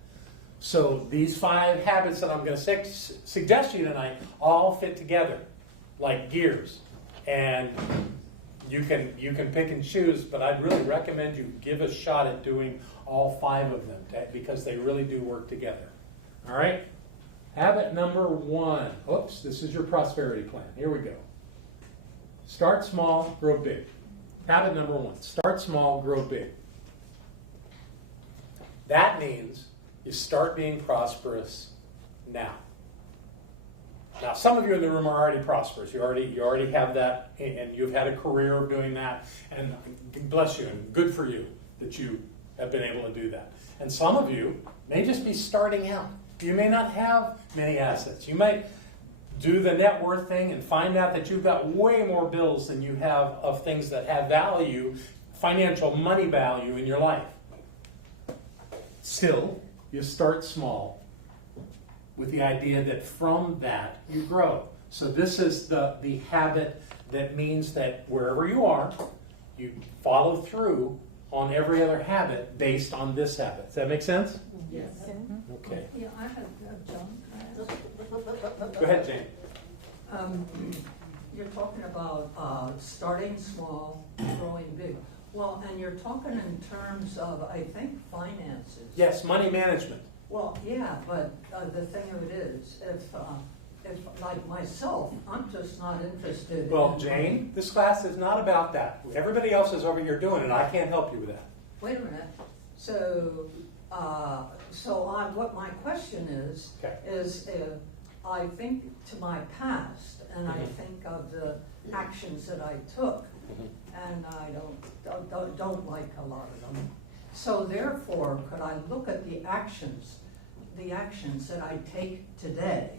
So these 5 habits that I'm going to suggest to you tonight all fit together like gears. And you can pick and choose, but I'd really recommend you give a shot at doing all 5 of them because they really do work together. All right? Habit number 1. Oops, this is your prosperity plan. Here we go. Start small, grow big. Habit number 1. Start small, grow big. That means you start being prosperous now. Now, some of you in the room are already prosperous. You already have that, and you've had a career of doing that, and bless you, and good for you that you have been able to do that. And some of you may just be starting out. You may not have many assets. You might do the net worth thing and find out that you've got way more bills than you have of things that have value, financial money value in your life. Still, you start small with the idea that from that you grow. So this is the habit that means that wherever you are, you follow through on every other habit based on this habit. Does that make sense? Yes. Okay. Yeah, I have John. Go ahead, Jane. You're talking about starting small, growing big. Well, and you're talking in terms of, I think, finances. Yes, money management. Well, yeah, but the thing of it is, if like myself, I'm just not interested. Well, Jane, this class is not about that. Everybody else is over here doing it. I can't help you with that. Wait a minute. So, what my question is, is I think to my past, and I think of the actions that I took, and I don't like a lot of them. So therefore, could I look at the actions that I take today,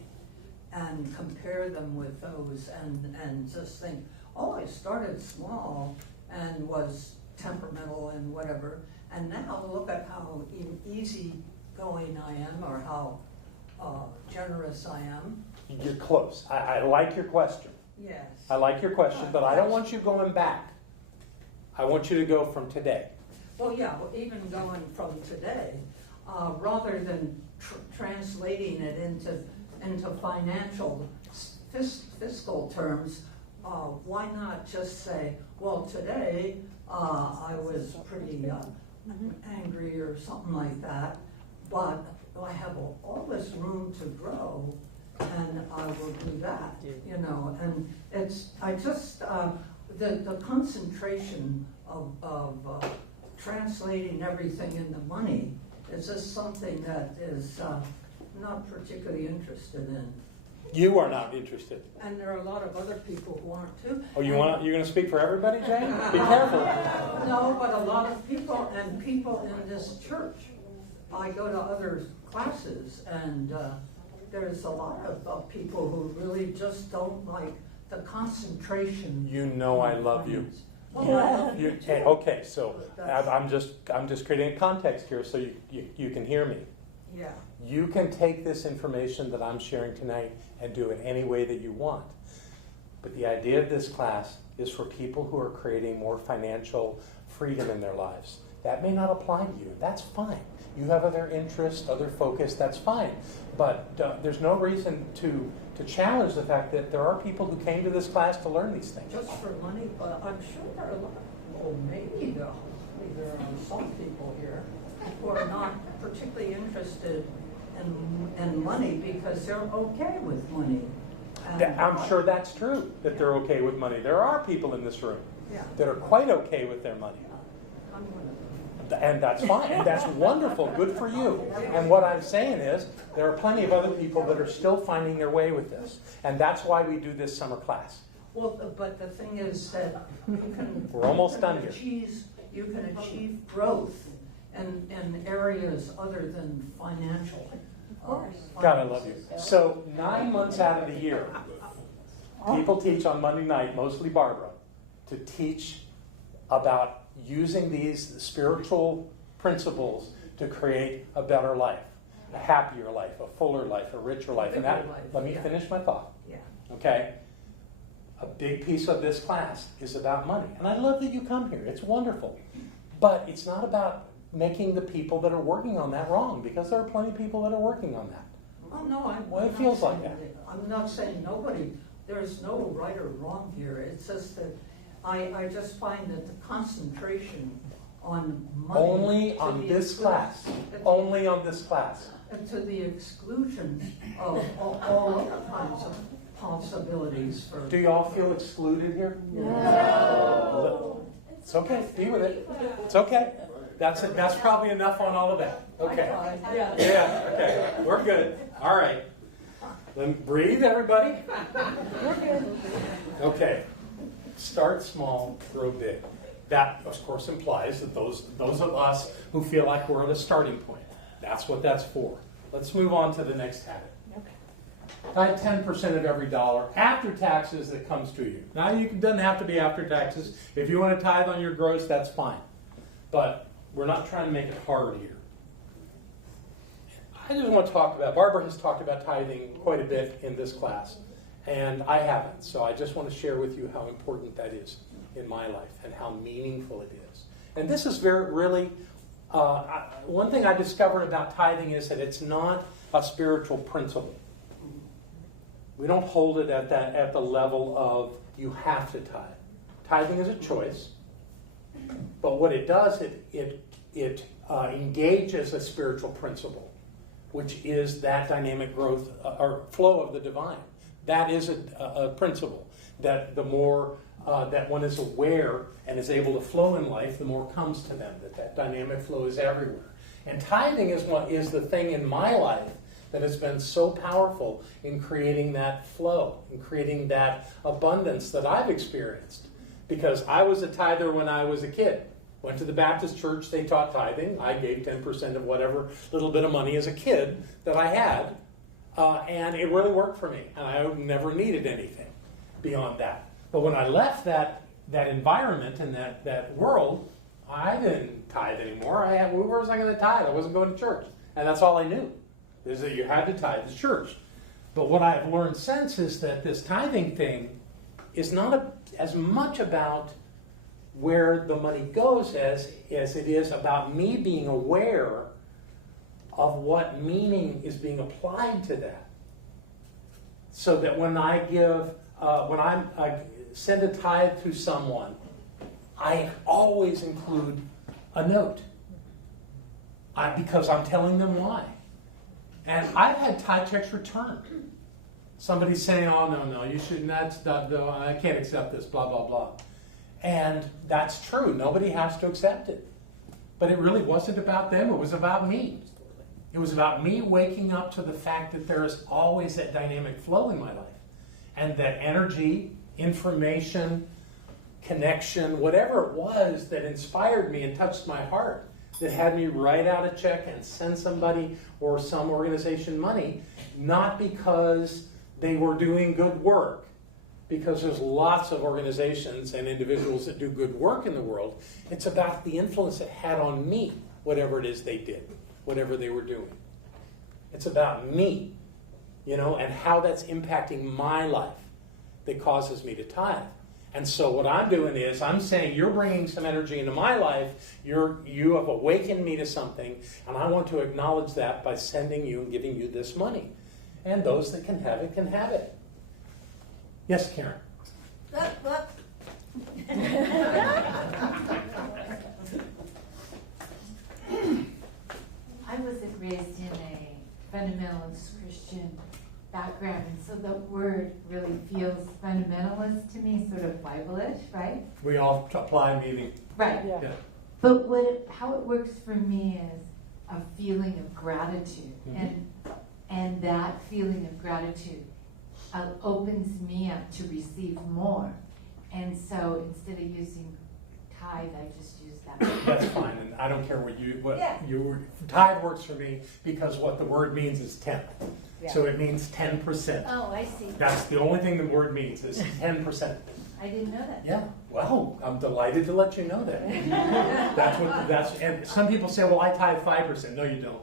and compare them with those, and just think, oh, I started small and was temperamental and whatever, and now look at how easy going I am, or how generous I am. You're close. I like your question. Yes. I like your question, but I don't want you going back. I want you to go from today. Well, yeah, even going from today, rather than translating it into financial fiscal terms, why not just say, well, today I was pretty angry or something like that, but I have all this room to grow, and I will do that, you know. And I just the concentration of translating everything into money is just something that is not particularly interested in. You are not interested. And there are a lot of other people who aren't too. Oh, you're going to speak for everybody, Jane? Be careful. No, but a lot of people, and people in this church I go to other classes, and there's a lot of people who really just don't like the concentration. You know I love you. Well, I love you too. Okay, so I'm just creating a context here so you can hear me. Yeah. You can take this information that I'm sharing tonight and do it any way that you want. But the idea of this class is for people who are creating more financial freedom in their lives. That may not apply to you. That's fine. You have other interests, other focus. That's fine. But there's no reason to challenge the fact that there are people who came to this class to learn these things. Just for money, but I'm sure there are a lot, well, maybe there are some people here who are not particularly interested in money because they're okay with money. I'm sure that's true, that they're okay with money. There are people in this room that are quite okay with their money. I'm one of them. And that's fine, and that's wonderful, good for you. And what I'm saying is, there are plenty of other people that are still finding their way with this. And that's why we do this summer class. Well, but the thing is that you can, We're almost done here. You can achieve growth in areas other than financial. Of course. God, I love you. So 9 months out of the year, people teach on Monday night, mostly Barbara, to teach about using these spiritual principles to create a better life, a happier life, a fuller life, a richer life. And that, let me finish my thought. Yeah. Okay? A big piece of this class is about money. And I love that you come here. It's wonderful. But it's not about making the people that are working on that wrong, because there are plenty of people that are working on that. Oh, no, Well, it feels like that. I'm not saying nobody, there's no right or wrong here. It's just that I just find that the concentration on money. Only on this class. Only on this class. And to the exclusion of all other kinds of possibilities for. Do y'all feel excluded here? No. It's okay. Be with it. It's okay. That's probably enough on all of that. Okay. Yeah. Okay. We're good. All right. Then breathe, everybody. We're good. Okay. Start small, grow big. That, of course, implies that those of us who feel like we're at a starting point. That's what that's for. Let's move on to the next habit. Tithe 10% of every dollar after taxes that comes to you. Now, it doesn't have to be after taxes. If you want to tithe on your gross, that's fine. But we're not trying to make it hard here. I just want to talk about, Barbara has talked about tithing quite a bit in this class, and I haven't. So I just want to share with you how important that is in my life and how meaningful it is. And this is really, one thing I discovered about tithing is that it's not a spiritual principle. We don't hold it at the level of you have to tithe. Tithing is a choice, but what it does, it engages a spiritual principle, which is that dynamic growth or flow of the divine. That is a principle that the more that one is aware and is able to flow in life, the more comes to them. That dynamic flow is everywhere. And tithing is the thing in my life that has been so powerful in creating that flow, in creating that abundance that I've experienced. Because I was a tither when I was a kid. Went to the Baptist church, they taught tithing. I gave 10% of whatever little bit of money as a kid that I had. And it really worked for me. And I never needed anything beyond that. But when I left that environment and that world, I didn't tithe anymore. Where was I going to tithe? I wasn't going to church. And that's all I knew, is that you had to tithe to church. But what I've learned since is that this tithing thing is not as much about where the money goes as it is about me being aware of what meaning is being applied to that. So that when I send a tithe to someone, I always include a note. Because I'm telling them why. And I've had tithe checks returned. Somebody's saying, oh, no, you shouldn't, I can't accept this, blah, blah, blah. And that's true. Nobody has to accept it. But it really wasn't about them. It was about me. It was about me waking up to the fact that there is always that dynamic flow in my life. And that energy, information, connection, whatever it was that inspired me and touched my heart, that had me write out a check and send somebody or some organization money, not because they were doing good work, because there's lots of organizations and individuals that do good work in the world. It's about the influence it had on me, whatever it is they did, whatever they were doing. It's about me, you know, and how that's impacting my life that causes me to tithe. And so what I'm doing is I'm saying, you're bringing some energy into my life, you have awakened me to something, and I want to acknowledge that by sending you and giving you this money. And those that can have it can have it. Yes, Karen? I wasn't raised in a fundamentalist Christian background, and so the word really feels fundamentalist to me, sort of Bible-ish, right? We all apply meaning. Right. Yeah. But how it works for me is a feeling of gratitude, and that feeling of gratitude opens me up to receive more. And so instead of using tithe, I just use that. That's fine, and I don't care tithe works for me because what the word means is tenth. Yeah. So it means 10%. Oh, I see. That's the only thing the word means is 10%. I didn't know that. Yeah. Well, I'm delighted to let you know that. And some people say, well, I tithe 5%. No, you don't.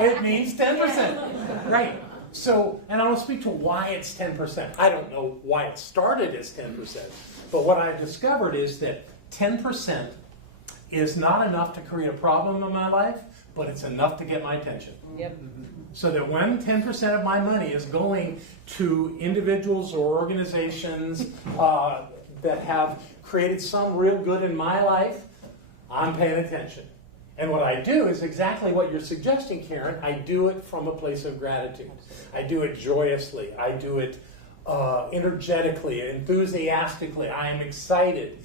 It means 10%. Right. So, and I will speak to why it's 10%. I don't know why it started as 10%. But what I've discovered is that 10% is not enough to create a problem in my life, but it's enough to get my attention. Yep. So that when 10% of my money is going to individuals or organizations that have created some real good in my life, I'm paying attention. And what I do is exactly what you're suggesting, Karen. I do it from a place of gratitude. I do it joyously. I do it energetically, enthusiastically. I am excited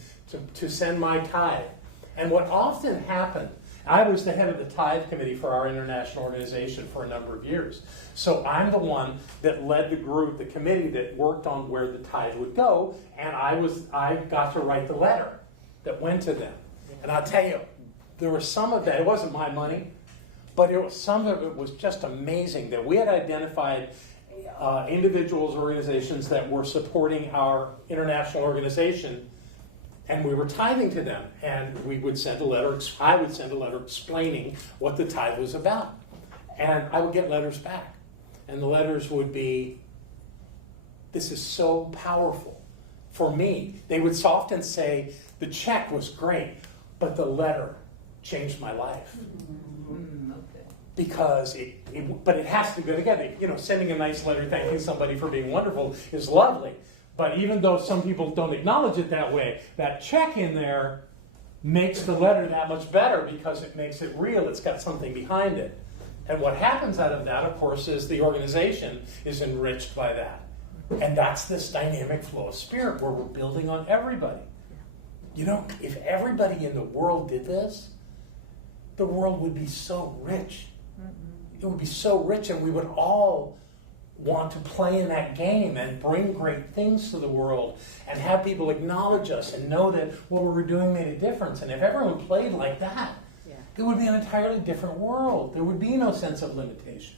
to send my tithe. And what often happened, I was the head of the tithe committee for our international organization for a number of years. So I'm the one that led the group, the committee that worked on where the tithe would go, and I got to write the letter that went to them. And I'll tell you, there was some of that, it wasn't my money, but some of it was just amazing that we had identified individuals, organizations that were supporting our international organization, and we were tithing to them. And we would send a letter, I would send a letter explaining what the tithe was about. And I would get letters back. And the letters would be, this is so powerful for me. They would often say, the check was great, but the letter changed my life. Because but it has to go together. You know, sending a nice letter thanking somebody for being wonderful is lovely. But even though some people don't acknowledge it that way, that check in there makes the letter that much better because it makes it real. It's got something behind it. And what happens out of that, of course, is the organization is enriched by that. And that's this dynamic flow of spirit where we're building on everybody. You know, if everybody in the world did this, the world would be so rich. It would be so rich, and we would all want to play in that game and bring great things to the world and have people acknowledge us and know that what we were doing made a difference. And if everyone played like that, it would be an entirely different world. There would be no sense of limitation.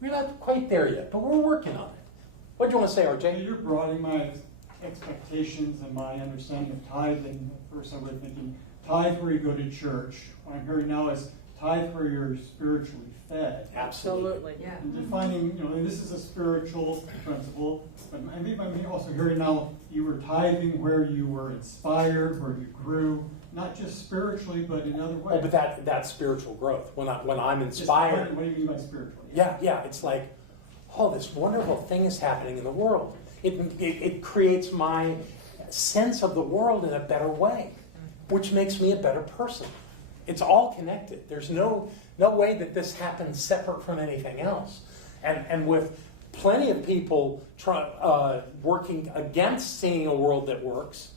We're not quite there yet, but we're working on it. What do you want to say, RJ? You're broadening my expectations and my understanding of tithing. At first I was thinking, tithe where you go to church. What I'm hearing now is tithe where you're spiritually fed. Absolutely. Yeah. And defining, this is a spiritual principle, but I'm also hearing now you were tithing where you were inspired, where you grew, not just spiritually, but in other ways. Oh, but that's spiritual growth. When I'm inspired. What do you mean by spiritual? Yeah. It's like, this wonderful thing is happening in the world. It creates my sense of the world in a better way, which makes me a better person. It's all connected. There's no way that this happens separate from anything else. And with plenty of people working against seeing a world that works,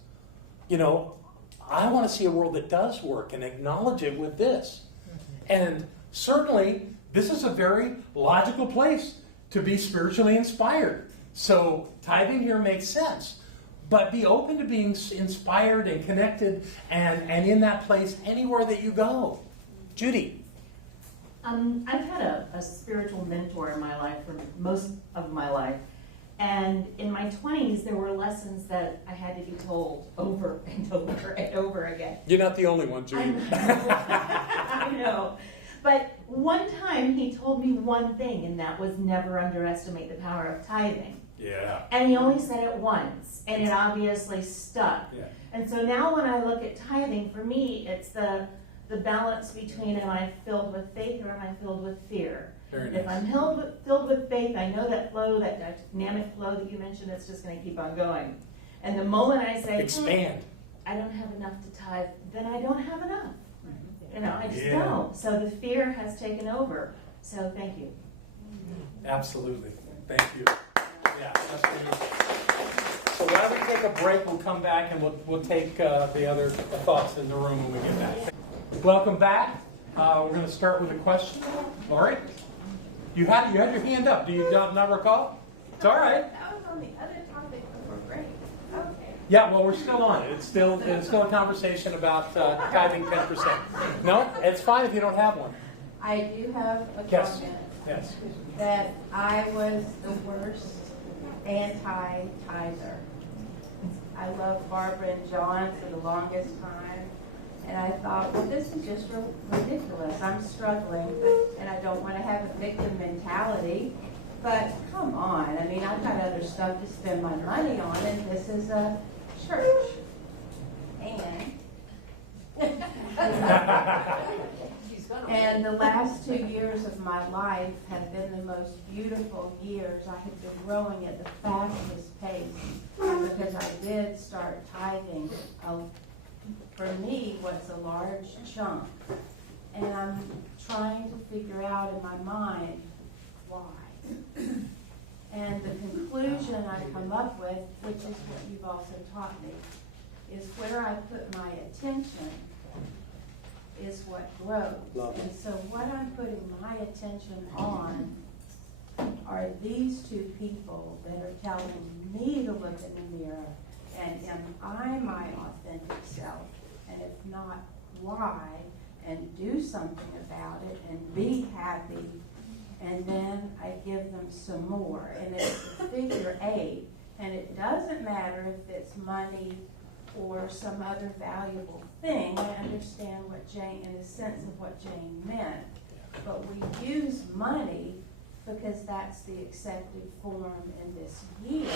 I want to see a world that does work and acknowledge it with this. And certainly, this is a very logical place to be spiritually inspired. So tithing here makes sense. but be open to being inspired and connected and in that place anywhere that you go. Judy. I've had a spiritual mentor in my life for most of my life. And in my 20s, there were lessons that I had to be told over and over and over again. You're not the only one, Judy. I know. But one time he told me one thing, and that was never underestimate the power of tithing. Yeah. And he only said it once, and it obviously stuck. Yeah. And so now when I look at tithing, for me, it's the balance between, am I filled with faith or am I filled with fear? Very nice. If I'm filled with faith, I know that flow, that dynamic flow that you mentioned, it's just going to keep on going. And the moment I say, expand, I don't have enough to tithe, then I don't have enough. You know, I just Yeah. don't. So the fear has taken over. So thank you. Absolutely. Thank you. Yeah, that's really. So why don't we take a break? We'll come back and we'll take the other thoughts in the room when we get back. Welcome back. We're going to start with a question. Lori, you had your hand up. Do you not recall? It's all right. That was on the other topic before break. Okay. Yeah, well, we're still on it. It's still a conversation about tithing 10%. No, it's fine if you don't have one. I do have a Yes. comment. Yes. That I was the worst anti-tither. I loved Barbara and John for the longest time. And I thought, well, this is just ridiculous. I'm struggling, and I don't want to have a victim mentality. But come on, I mean, I've got other stuff to spend my money on, and this is a church. And the last 2 years of my life have been the most beautiful years. I have been growing at the fastest pace because I did start tithing. For me, what's a large chunk. And I'm trying to figure out in my mind why. And the conclusion I've come up with, which is what you've also taught me, is where I put my attention is what grows. And so what I'm putting my attention on are these two people that are telling me to look in the mirror and am I my authentic self? And if not, why? And do something about it and be happy. And then I give them some more. And it's a figure 8. And it doesn't matter if it's money or some other valuable thing. I understand what Jane, in the sense of what Jane meant. But we use money because that's the accepted form in this year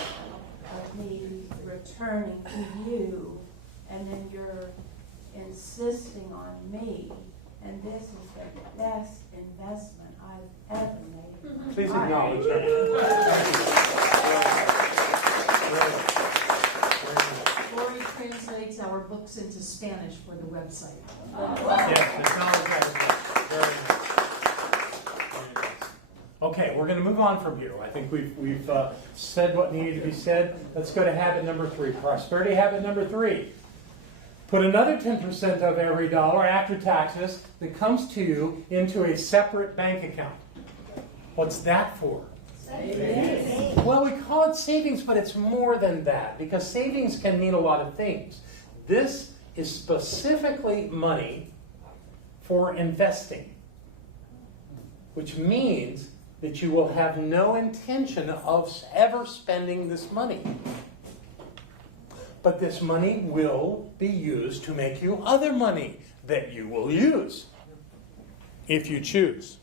of me returning to you. And then you're insisting on me. And this is the best investment I've ever made. Please acknowledge Lori translates our books into Spanish for the website. Yes, acknowledge that. Very nice. Okay, we're going to move on from here. I think we've said what needed to be said. Let's go to habit number 3. Prosperity habit number 3. Put another 10% of every dollar after taxes that comes to you into a separate bank account. What's that for? Savings. Well, we call it savings, but it's more than that, because savings can mean a lot of things. This is specifically money for investing, which means that you will have no intention of ever spending this money. But this money will be used to make you other money that you will use if you choose.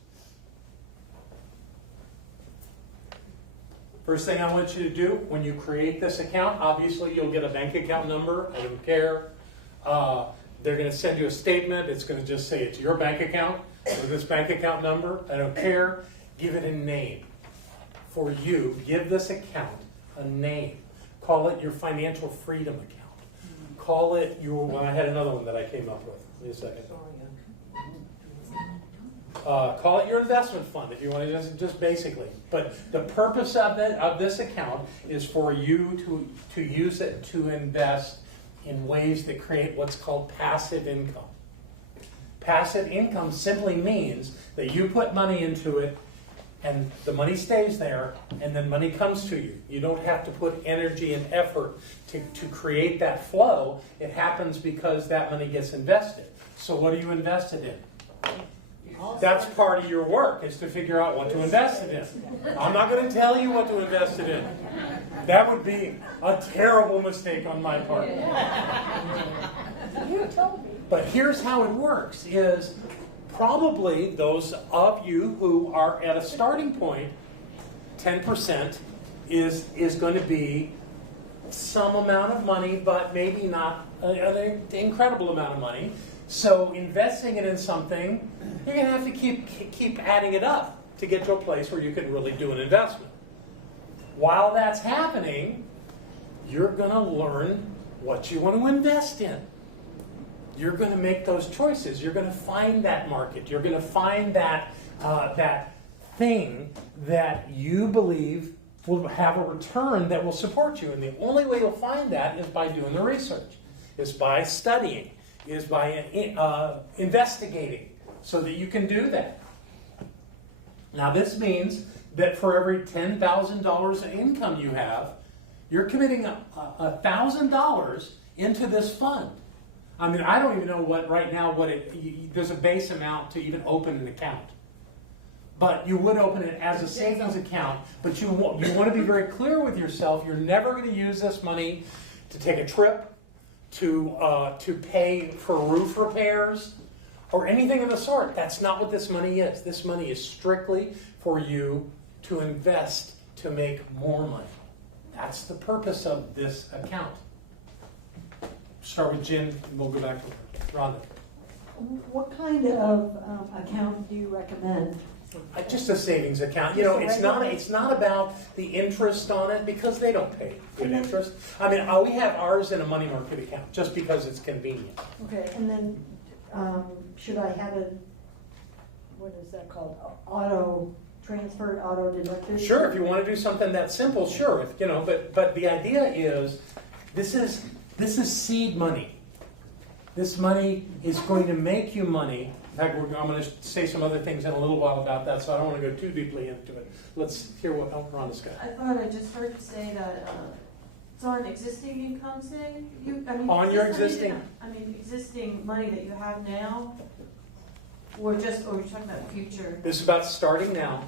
First thing I want you to do when you create this account, obviously you'll get a bank account number. I don't care. They're going to send you a statement. It's going to just say it's your bank account with this bank account number. I don't care. Give it a name. For you, give this account a name. Call it your financial freedom account. Call it your, well, I had another one that I came up with. Wait a second. Call it your investment fund if you want to, just basically. But the purpose of it, of this account, is for you to use it to invest in ways that create what's called passive income. Passive income simply means that you put money into it and the money stays there, and then money comes to you. You don't have to put energy and effort to create that flow. It happens because that money gets invested. So what are you invested in? That's part of your work, is to figure out what to invest it in. I'm not going to tell you what to invest it in. That would be a terrible mistake on my part. You told me. But here's how it works, is probably those of you who are at a starting point, 10% is going to be some amount of money, but maybe not an incredible amount of money. So investing it in something, you're going to have to keep adding it up to get to a place where you can really do an investment. While that's happening, you're going to learn what you want to invest in. You're going to make those choices. You're going to find that market. You're going to find that thing that you believe will have a return that will support you. And the only way you'll find that is by doing the research, is by studying, is by investigating, so that you can do that. Now this means that for every $10,000 in income you have, you're committing $1,000 into this fund. I mean, I don't even know there's a base amount to even open an account. But you would open it as a savings account, but you want to be very clear with yourself. You're never going to use this money to take a trip, to pay for roof repairs, or anything of the sort. That's not what this money is. This money is strictly for you to invest to make more money. That's the purpose of this account. Start with Jen, and we'll go back to Rhonda. What kind of account do you recommend? Just a savings account. You know, it's not about the interest on it, because they don't pay good interest. I mean, we have ours in a money market account just because it's convenient. Okay, and then should I have what is that called? Auto transferred, auto deducted? Sure, if you want to do something that simple, sure. But the idea is this is seed money. This money is going to make you money. In fact, I'm going to say some other things in a little while about that, so I don't want to go too deeply into it. Let's hear what Rhonda's got. I thought I just heard you say that it's on existing income thing. Existing money that you have now, or you're talking about future? This is about starting now,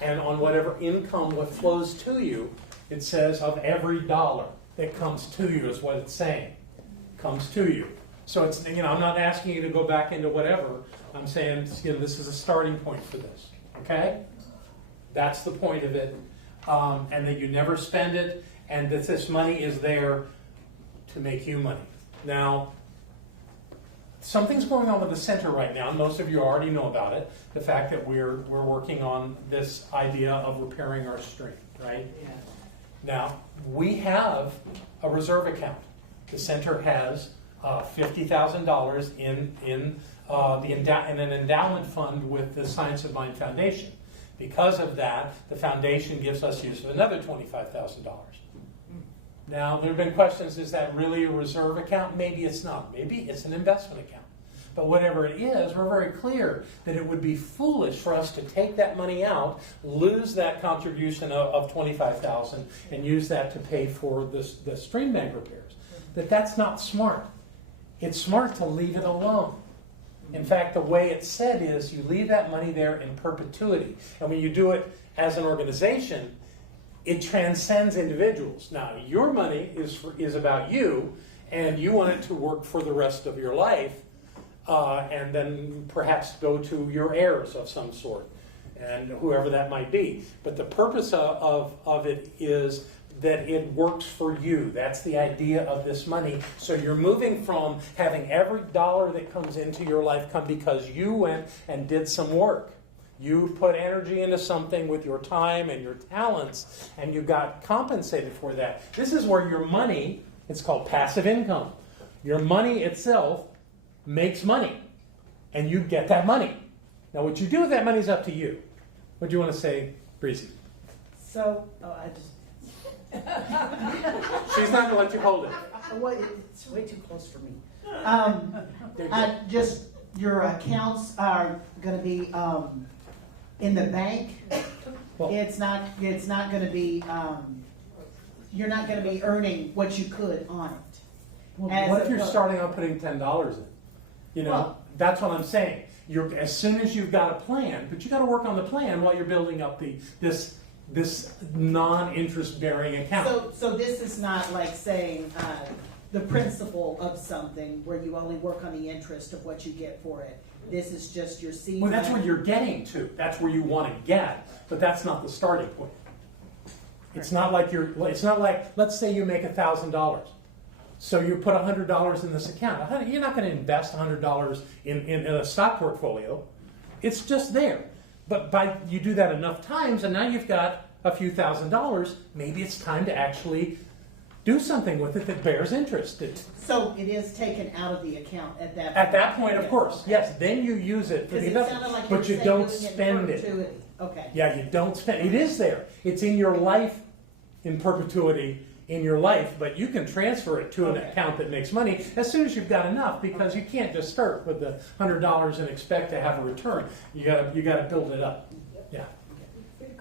and on whatever income, what flows to you, it says of every dollar that comes to you is what it's saying. Comes to you. So it's, I'm not asking you to go back into whatever. I'm saying, this is a starting point for this. Okay? That's the point of it. And that you never spend it, and that this money is there to make you money. Now, something's going on with the center right now. Most of you already know about it. The fact that we're working on this idea of repairing our stream, right? Yeah. Now, we have a reserve account. The center has $50,000 in an endowment fund with the Science of Mind Foundation. Because of that, the foundation gives us use of another $25,000. Now, there have been questions, is that really a reserve account? Maybe it's not. Maybe it's an investment account. But whatever it is, we're very clear that it would be foolish for us to take that money out, lose that contribution of $25,000, and use that to pay for the stream bank repairs. That's not smart. It's smart to leave it alone. In fact, the way it's said is you leave that money there in perpetuity. And when you do it as an organization, it transcends individuals. Now, your money is about you, and you want it to work for the rest of your life, and then perhaps go to your heirs of some sort, and whoever that might be. But the purpose of it is that it works for you. That's the idea of this money. So you're moving from having every dollar that comes into your life come because you went and did some work. You put energy into something with your time and your talents, and you got compensated for that. This is where your money, it's called passive income. Your money itself makes money, and you get that money. Now what you do with that money is up to you. What do you want to say, Breezy? She's not going to let you hold it. It's way too close for me. Just your accounts are going to be in the bank, Well- it's not going to be. You're not going to be earning what you could on it. Well, what if you're starting out putting $10 in? You know, Well- that's what I'm saying. As soon as you've got a plan, but you got to work on the plan while you're building up this non-interest bearing account. So this is not like saying the principle of something where you only work on the interest of what you get for it. This is just your seed. Well, that's money. where you're getting to. That's where you want to get, but that's not the starting point. It's not like let's say you make $1,000. So you put $100 in this account. You're not going to invest $100 in a stock portfolio. It's just there. But you do that enough times, and now you've got a few $1,000s. Maybe it's time to actually do something with it that bears interest. So it is taken out of the account at that point. At that point, of course, yes. Then you use it for the investment, like but you don't spend it. Okay. Yeah, you don't spend. It is there. It's in your life, in perpetuity. In your life, but you can transfer it to an account that makes money as soon as you've got enough, because you can't just start with the $100 and expect to have a return. You gotta build it up. Yeah.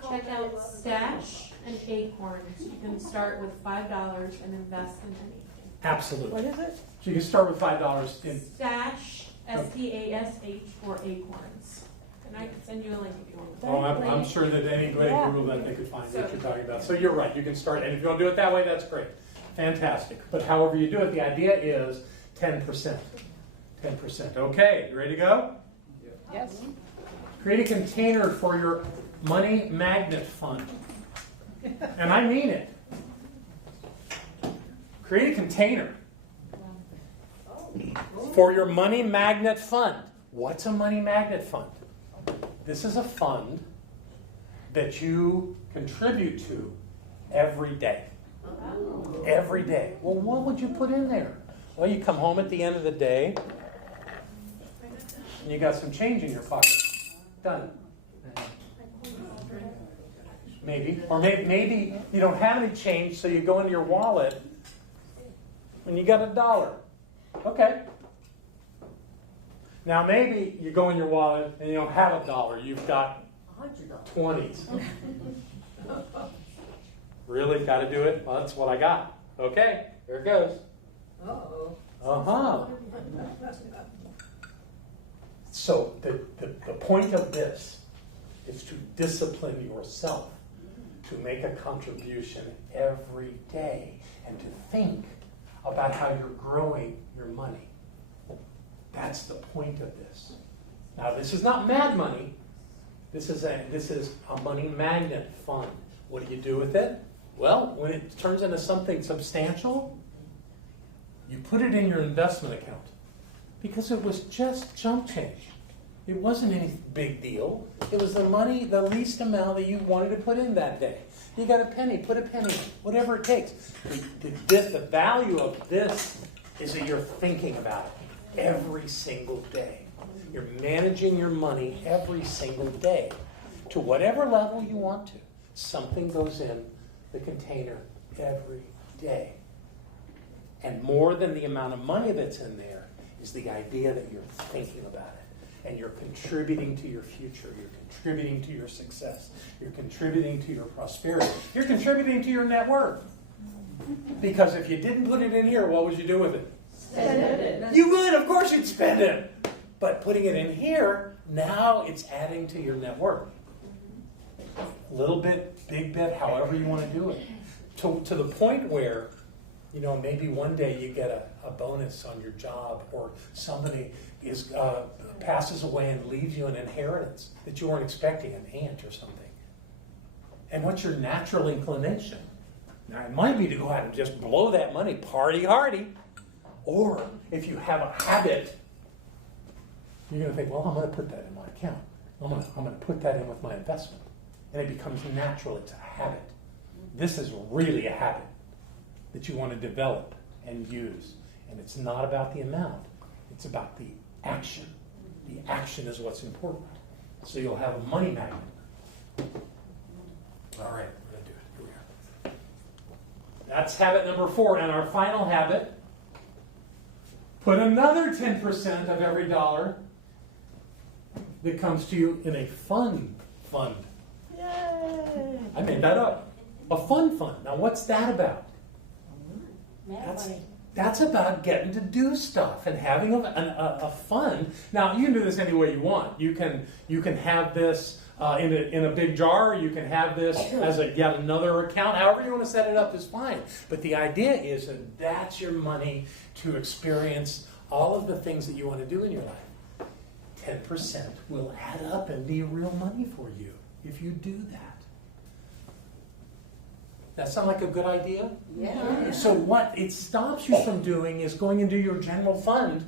Check out Stash and Acorns. You can start with $5 and invest in anything. Absolutely. What is it? So you can start with $5 in. Stash, STASH, or Acorns. And I can send you a link if you want. Oh, I'm sure that any Google that they could find what you're talking about. So you're right. You can start, and if you want to do it that way, that's great, fantastic. But however you do it, the idea is 10%. 10%. Okay, you ready to go? Yes. Create a container for your money magnet fund. And I mean it. Create a container for your money magnet fund. What's a money magnet fund? This is a fund that you contribute to every day. Every day. Well, what would you put in there? Well, you come home at the end of the day, and you got some change in your pocket. Done. Maybe. Or maybe you don't have any change, so you go into your wallet, and you got $1. Okay. Now maybe you go in your wallet and you don't have $1. You've got 20s. Really? Got to do it? Well, that's what I got. Okay, here it goes. Uh-oh. Uh-huh. So the point of this is to discipline yourself to make a contribution every day and to think about how you're growing your money. That's the point of this. Now, this is not mad money. This is a money magnet fund. What do you do with it? Well, when it turns into something substantial, you put it in your investment account because it was just chump change. It wasn't any big deal. It was the money, the least amount that you wanted to put in that day. You got a penny, put a penny in, whatever it takes. The value of this is that you're thinking about it every single day. You're managing your money every single day to whatever level you want to. Something goes in the container every day. And more than the amount of money that's in there is the idea that you're thinking about it. And you're contributing to your future. You're contributing to your success. You're contributing to your prosperity. You're contributing to your net worth. Because if you didn't put it in here, what would you do with it? Spend it. You would, of course you'd spend it. But putting it in here, now it's adding to your net worth. Little bit, big bit, however you want to do it. To the point where, maybe one day you get a bonus on your job, or somebody passes away and leaves you an inheritance that you weren't expecting, an aunt or something. And what's your natural inclination? Now, it might be to go out and just blow that money, party hardy. Or if you have a habit, you're going to think, well, I'm going to put that in my account. I'm going to put that in with my investment. And it becomes natural. It's a habit. This is really a habit that you want to develop and use. And it's not about the amount. It's about the action. The action is what's important. So you'll have a money magnet. All right, we're going to do it. Here we are. That's habit number 4. And our final habit, put another 10% of every dollar that comes to you in a fund fund. Yay! I made that up. A fun fund. Now what's that about? That's about getting to do stuff and having a fund. Now you can do this any way you want. You can have this in a big jar. You can have this as yet another account. However you want to set it up is fine. But the idea is that that's your money to experience all of the things that you want to do in your life. 10% will add up and be real money for you if you do that. That sound like a good idea? Yeah. So what it stops you from doing is going into your general fund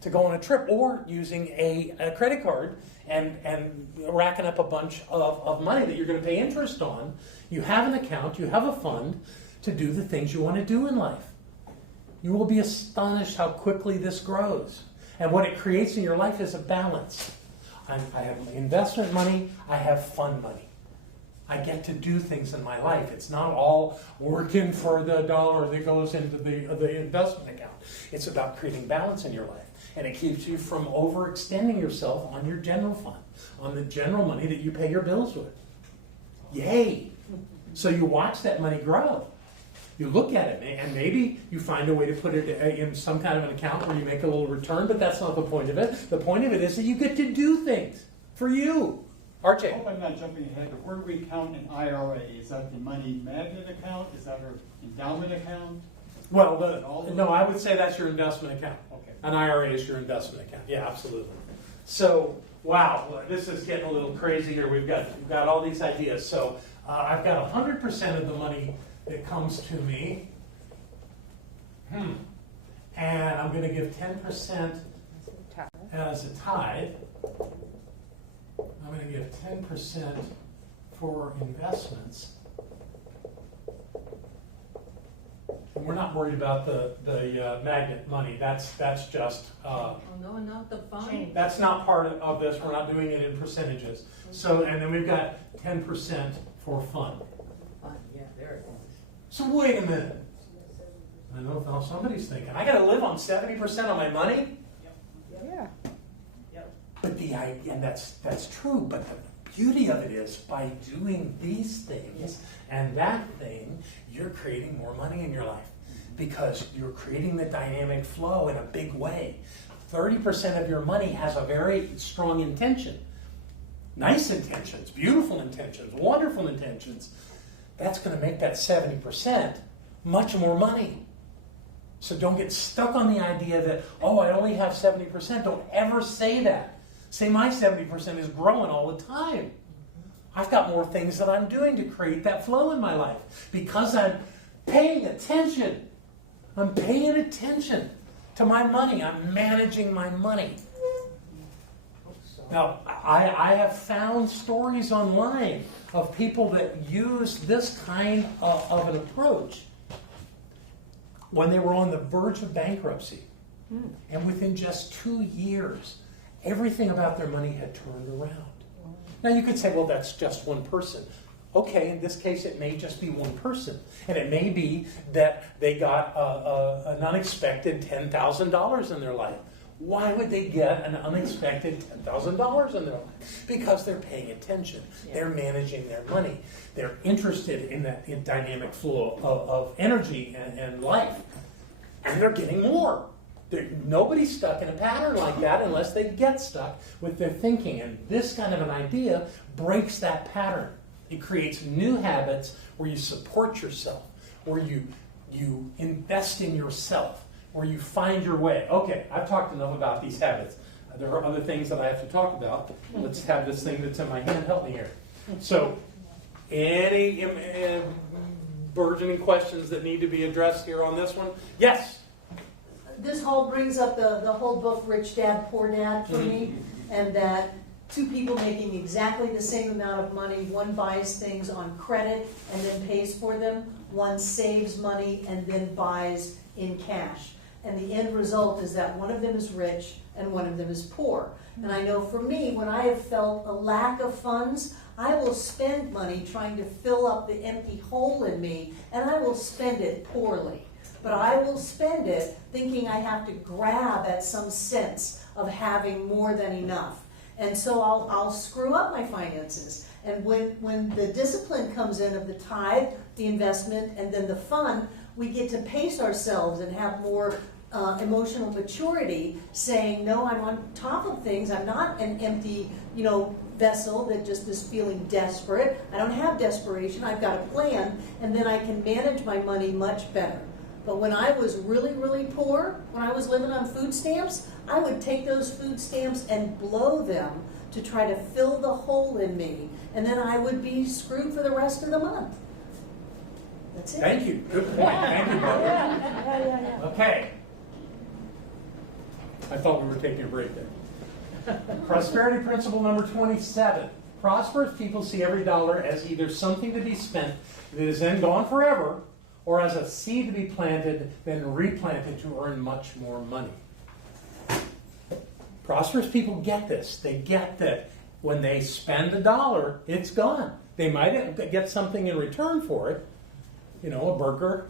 to go on a trip or using a credit card and racking up a bunch of money that you're going to pay interest on. You have an account, you have a fund to do the things you want to do in life. You will be astonished how quickly this grows. And what it creates in your life is a balance. I have investment money, I have fun money. I get to do things in my life. It's not all working for the dollar that goes into the investment account. It's about creating balance in your life. And it keeps you from overextending yourself on your general fund, on the general money that you pay your bills with. Yay! So you watch that money grow. You look at it, and maybe you find a way to put it in some kind of an account where you make a little return, but that's not the point of it. The point of it is that you get to do things for you. RJ. I hope I'm not jumping ahead, but where do we count an IRA? Is that the money magnet account? Is that our endowment account? Well, no, I would say that's your investment account. Okay. An IRA is your investment account. Yeah, absolutely. So, wow, this is getting a little crazy here. We've got all these ideas. So, I've got 100% of the money that comes to me. And I'm going to give 10% as a tithe. I'm going to give 10% for investments. And we're not worried about the magnet money. That's just Oh, no, not the fund. that's not part of this. We're not doing it in percentages. So, and then we've got 10% for fun. Yeah, there it is. So wait a minute. I know how somebody's thinking. I got to live on 70% of my money. Yeah. But the idea, and that's true, but the beauty of it is by doing these things and that thing, you're creating more money in your life because you're creating the dynamic flow in a big way. 30% of your money has a very strong intention. Nice intentions, beautiful intentions, wonderful intentions. That's going to make that 70% much more money. So don't get stuck on the idea that, oh, I only have 70%. Don't ever say that. Say my 70% is growing all the time. I've got more things that I'm doing to create that flow in my life because I'm paying attention. I'm paying attention to my money. I'm managing my money. Now, I have found stories online of people that use this kind of an approach when they were on the verge of bankruptcy. And within just 2 years, everything about their money had turned around. Now you could say, well, that's just one person. Okay, in this case, it may just be one person. And it may be that they got an unexpected $10,000 in their life. Why would they get an unexpected $10,000 in their life? Because they're paying attention. They're managing their money. They're interested in that dynamic flow of energy and life. And they're getting more. Nobody's stuck in a pattern like that unless they get stuck with their thinking. And this kind of an idea breaks that pattern. It creates new habits where you support yourself, where you invest in yourself, where you find your way. Okay, I've talked enough about these habits. There are other things that I have to talk about. Let's have this thing that's in my hand help me here. So, any burgeoning questions that need to be addressed here on this one? Yes? This whole brings up the whole book, Rich Dad, Poor Dad, for me, and that two people making exactly the same amount of money, one buys things on credit and then pays for them, one saves money and then buys in cash. And the end result is that one of them is rich and one of them is poor. And I know for me, when I have felt a lack of funds, I will spend money trying to fill up the empty hole in me, and I will spend it poorly. But I will spend it thinking I have to grab at some sense of having more than enough. And so I'll screw up my finances. And when the discipline comes in of the tithe, the investment, and then the fund, we get to pace ourselves and have more emotional maturity, saying, no, I'm on top of things. I'm not an empty, vessel that just is feeling desperate. I don't have desperation. I've got a plan, and then I can manage my money much better. But when I was really, really poor, when I was living on food stamps, I would take those food stamps and blow them to try to fill the hole in me, and then I would be screwed for the rest of the month. That's it. Thank you. Good point. Thank you, Barbara. Yeah. Okay. I thought we were taking a break there. Prosperity principle number 27. Prosperous people see every dollar as either something to be spent that is then gone forever, or as a seed to be planted, then replanted to earn much more money. Prosperous people get this. They get that when they spend a dollar, it's gone. They might get something in return for it, a burger,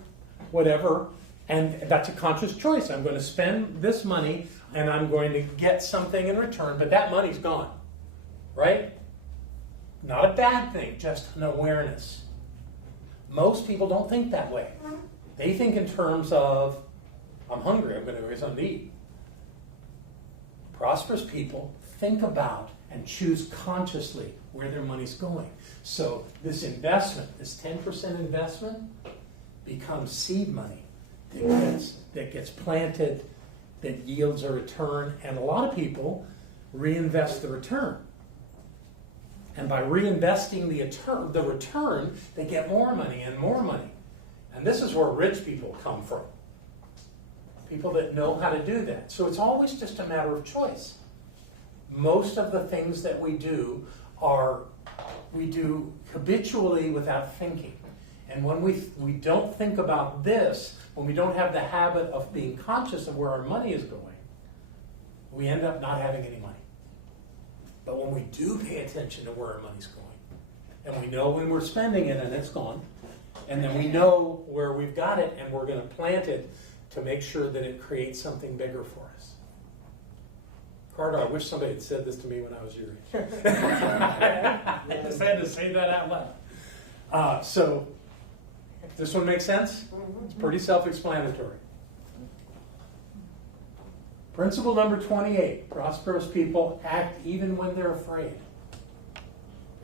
whatever, and that's a conscious choice. I'm going to spend this money and I'm going to get something in return, but that money's gone, right? Not a bad thing, just an awareness. Most people don't think that way. They think in terms of, I'm hungry, I'm going to go get something to eat. Prosperous people think about and choose consciously where their money's going. So this investment, this 10% investment, becomes seed money that gets planted, that yields a return, and a lot of people reinvest the return. And by reinvesting the return, they get more money and more money. And this is where rich people come from. People that know how to do that. So it's always just a matter of choice. Most of the things that we do habitually without thinking. And when we don't think about this, when we don't have the habit of being conscious of where our money is going, we end up not having any money. But when we do pay attention to where our money's going, and we know when we're spending it and it's gone, and then we know where we've got it and we're going to plant it to make sure that it creates something bigger for us. Carter, I wish somebody had said this to me when I was your age. I just had to say that out loud. So, this one makes sense? It's pretty self-explanatory. Principle number 28. Prosperous people act even when they're afraid.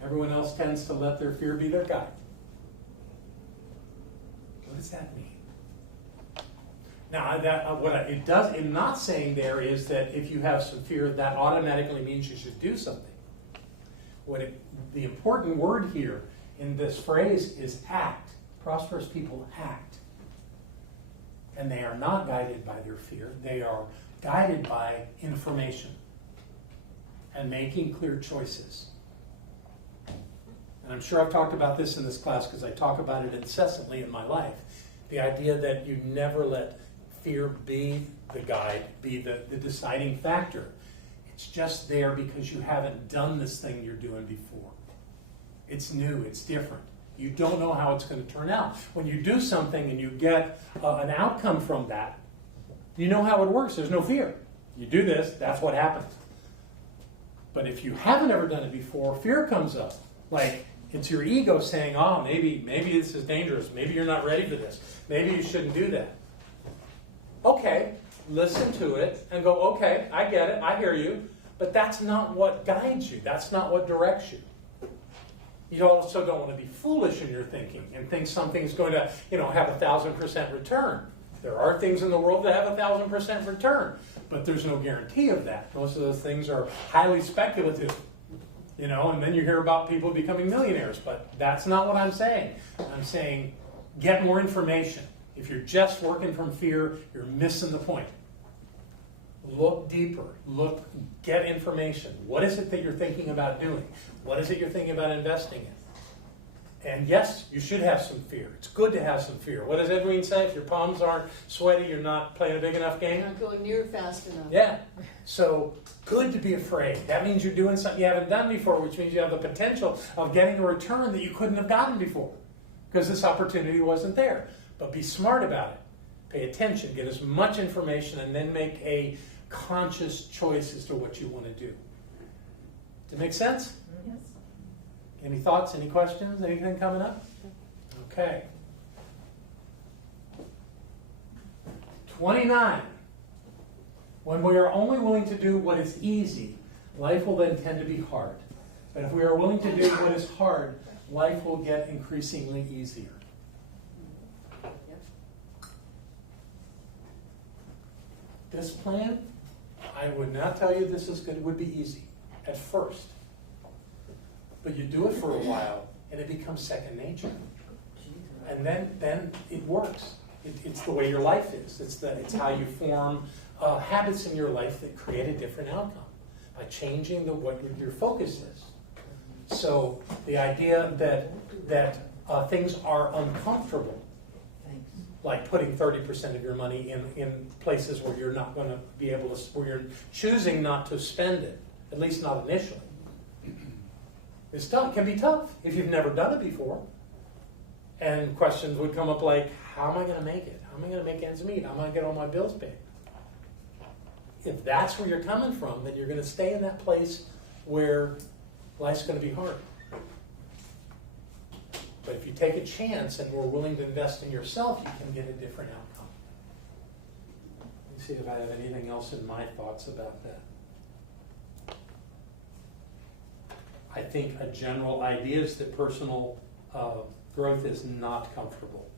Everyone else tends to let their fear be their guide. What does that mean? Now, I'm not saying there is that if you have some fear, that automatically means you should do something. The important word here in this phrase is act. Prosperous people act. And they are not guided by their fear. They are guided by information and making clear choices. And I'm sure I've talked about this in this class because I talk about it incessantly in my life. The idea that you never let fear be the guide, be the deciding factor. It's just there because you haven't done this thing you're doing before. It's new, it's different. You don't know how it's going to turn out. When you do something and you get an outcome from that, you know how it works. There's no fear. You do this, that's what happens. But if you haven't ever done it before, fear comes up. Like, it's your ego saying, oh, maybe this is dangerous. Maybe you're not ready for this. Maybe you shouldn't do that. Okay, listen to it and go, okay, I get it, I hear you. But that's not what guides you. That's not what directs you. You also don't want to be foolish in your thinking and think something's going to, have 1,000% return. There are things in the world that have 1,000% return, but there's no guarantee of that. Most of those things are highly speculative, and then you hear about people becoming millionaires, but that's not what I'm saying. I'm saying get more information. If you're just working from fear, you're missing the point. Look deeper. Get information. What is it that you're thinking about doing? What is it you're thinking about investing in? And yes, you should have some fear. It's good to have some fear. What does Edwin say? If your palms aren't sweaty, you're not playing a big enough game? You're not going near fast enough. Yeah. So, good to be afraid. That means you're doing something you haven't done before, which means you have the potential of getting a return that you couldn't have gotten before because this opportunity wasn't there. But be smart about it. Pay attention. Get as much information and then make a conscious choice as to what you want to do. Does it make sense? Yes. Any thoughts, any questions, anything coming up? Okay. 29. When we are only willing to do what is easy, life will then tend to be hard. But if we are willing to do what is hard, life will get increasingly easier. This plan, I would not tell you this is good. It would be easy at first. But you do it for a while, and it becomes second nature. And then it works. It's the way your life is. It's how you form habits in your life that create a different outcome by changing what your focus is. So the idea that things are uncomfortable, like putting 30% of your money in places where you're not going to be able to, where you're choosing not to spend it, at least not initially. It's tough. It can be tough if you've never done it before. And questions would come up like, how am I going to make it? How am I going to make ends meet? How am I going to get all my bills paid? If that's where you're coming from, then you're going to stay in that place where life's going to be hard. But if you take a chance and we're willing to invest in yourself, you can get a different outcome. Let me see if I have anything else in my thoughts about that. I think a general idea is that personal growth is not comfortable.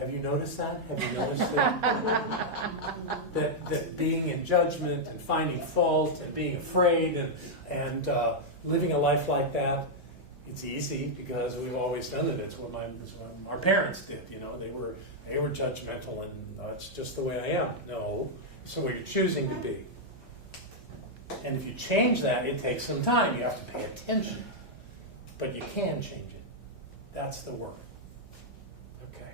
Have you noticed that? Have you noticed that being in judgment and finding fault and being afraid and living a life like that, it's easy because we've always done it. It's what our parents did. You know, they were judgmental and it's just the way I am. No, it's the way you're choosing to be. And if you change that, it takes some time. You have to pay attention. But you can change it. That's the work. Okay.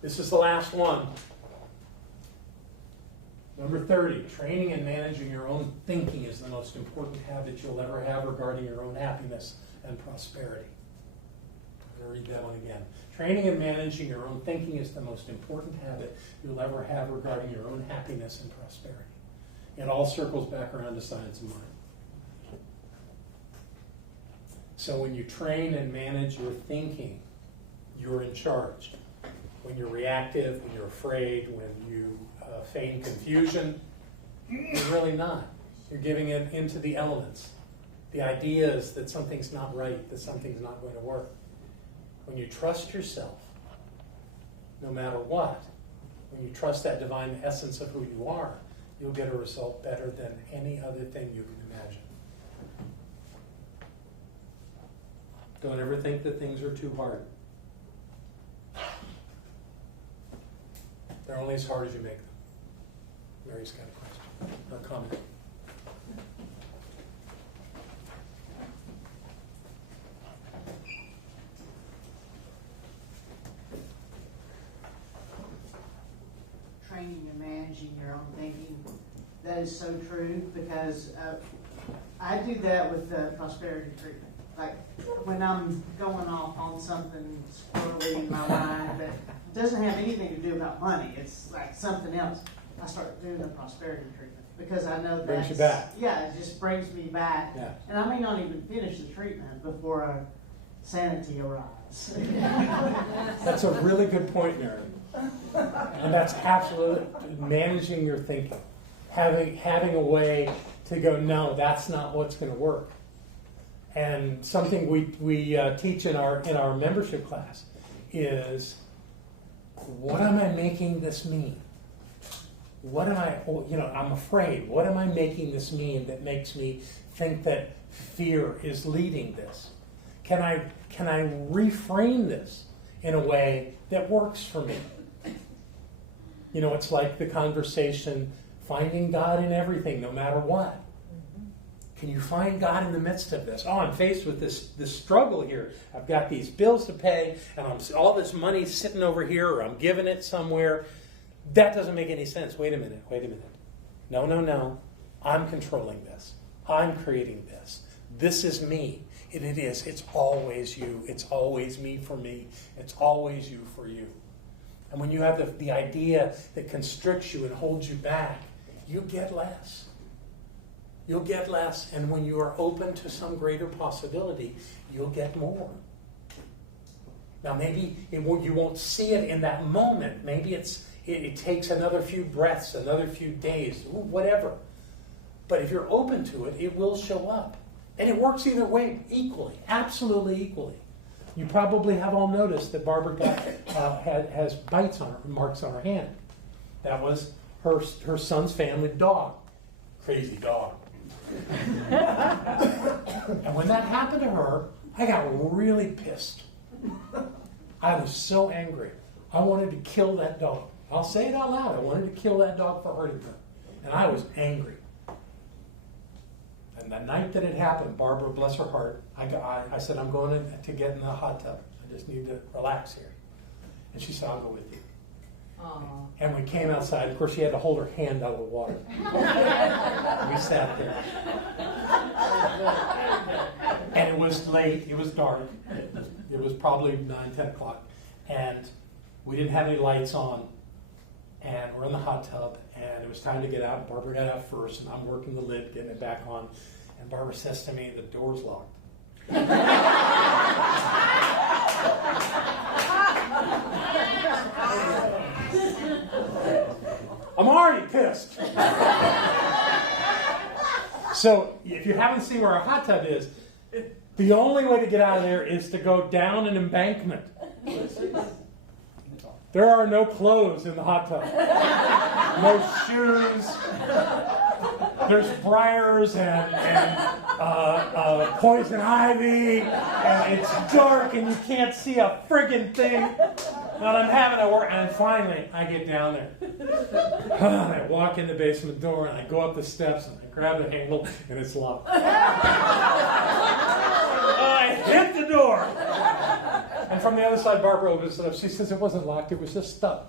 This is the last one. Number 30, training and managing your own thinking is the most important habit you'll ever have regarding your own happiness and prosperity. I'm going to read that one again. Training and managing your own thinking is the most important habit you'll ever have regarding your own happiness and prosperity. It all circles back around to science of mind. So when you train and manage your thinking, you're in charge. When you're reactive, when you're afraid, when you feign confusion, you're really not. You're giving it into the elements. The idea is that something's not right, that something's not going to work. When you trust yourself, no matter what, when you trust that divine essence of who you are, you'll get a result better than any other thing you can imagine. Don't ever think that things are too hard. They're only as hard as you make them. Mary's got a question or a comment. Training and managing your own thinking. That is so true because I do that with the prosperity treatment. Like when I'm going off on something squirrely in my mind that doesn't have anything to do about money, it's like something else, I start doing the prosperity treatment because I know that brings you back. Yeah, it just brings me back. Yeah. And I may not even finish the treatment before sanity arrives. That's a really good point, Mary. And that's absolutely managing your thinking. Having a way to go, no, that's not what's going to work. And something we teach in our membership class is, what am I making this mean? What am I, I'm afraid. What am I making this mean that makes me think that fear is leading this? Can I reframe this in a way that works for me? It's like the conversation, finding God in everything, no matter what. Can you find God in the midst of this? Oh, I'm faced with this struggle here. I've got these bills to pay, and all this money sitting over here, or I'm giving it somewhere. That doesn't make any sense. Wait a minute. No. I'm controlling this. I'm creating this. This is me. And it is. It's always you. It's always me for me. It's always you for you. And when you have the idea that constricts you and holds you back, you get less. you'll get less. And when you are open to some greater possibility, you'll get more. Now, maybe you won't see it in that moment. Maybe it takes another few breaths, another few days, whatever. But if you're open to it, it will show up. And it works either way equally, absolutely equally. You probably have all noticed that Barbara has marks on her hand. That was her son's family dog. Crazy dog. And when that happened to her, I got really pissed. I was so angry. I wanted to kill that dog. I'll say it out loud. I wanted to kill that dog for hurting her. And I was angry. And the night that it happened, Barbara, bless her heart, I said, I'm going to get in the hot tub. I just need to relax here. And she said, I'll go with you. Aww. And we came outside. Of course, she had to hold her hand out of the water. We sat there. And it was late. It was dark. It was probably 9, 10 o'clock. And we didn't have any lights on. And we're in the hot tub. And it was time to get out. Barbara got out first. And I'm working the lid, getting it back on. And Barbara says to me, the door's locked. I'm already pissed. So, if you haven't seen where our hot tub is, the only way to get out of there is to go down an embankment. There are no clothes in the hot tub. No shoes. There's briars and poison ivy, and it's dark and you can't see a friggin' thing. And I'm having to work, and finally I get down there. I walk in the basement door and I go up the steps and I grab the handle and it's locked. I hit the door. And from the other side, Barbara opens it up. She says it wasn't locked, it was just stuck.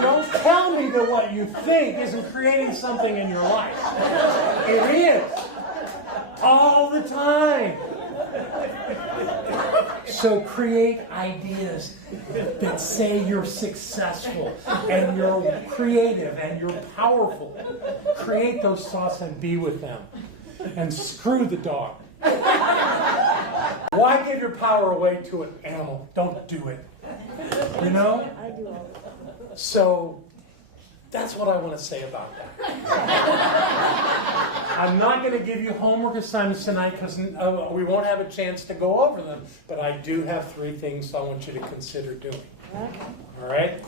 Don't tell me that what you think isn't creating something in your life. It is. All the time. So create ideas that say you're successful and you're creative and you're powerful. Create those thoughts and be with them. And screw the dog. Why give your power away to an animal? Don't do it. You know? So that's what I want to say about that. I'm not going to give you homework assignments tonight because we won't have a chance to go over them, but I do have 3 things I want you to consider doing. All right?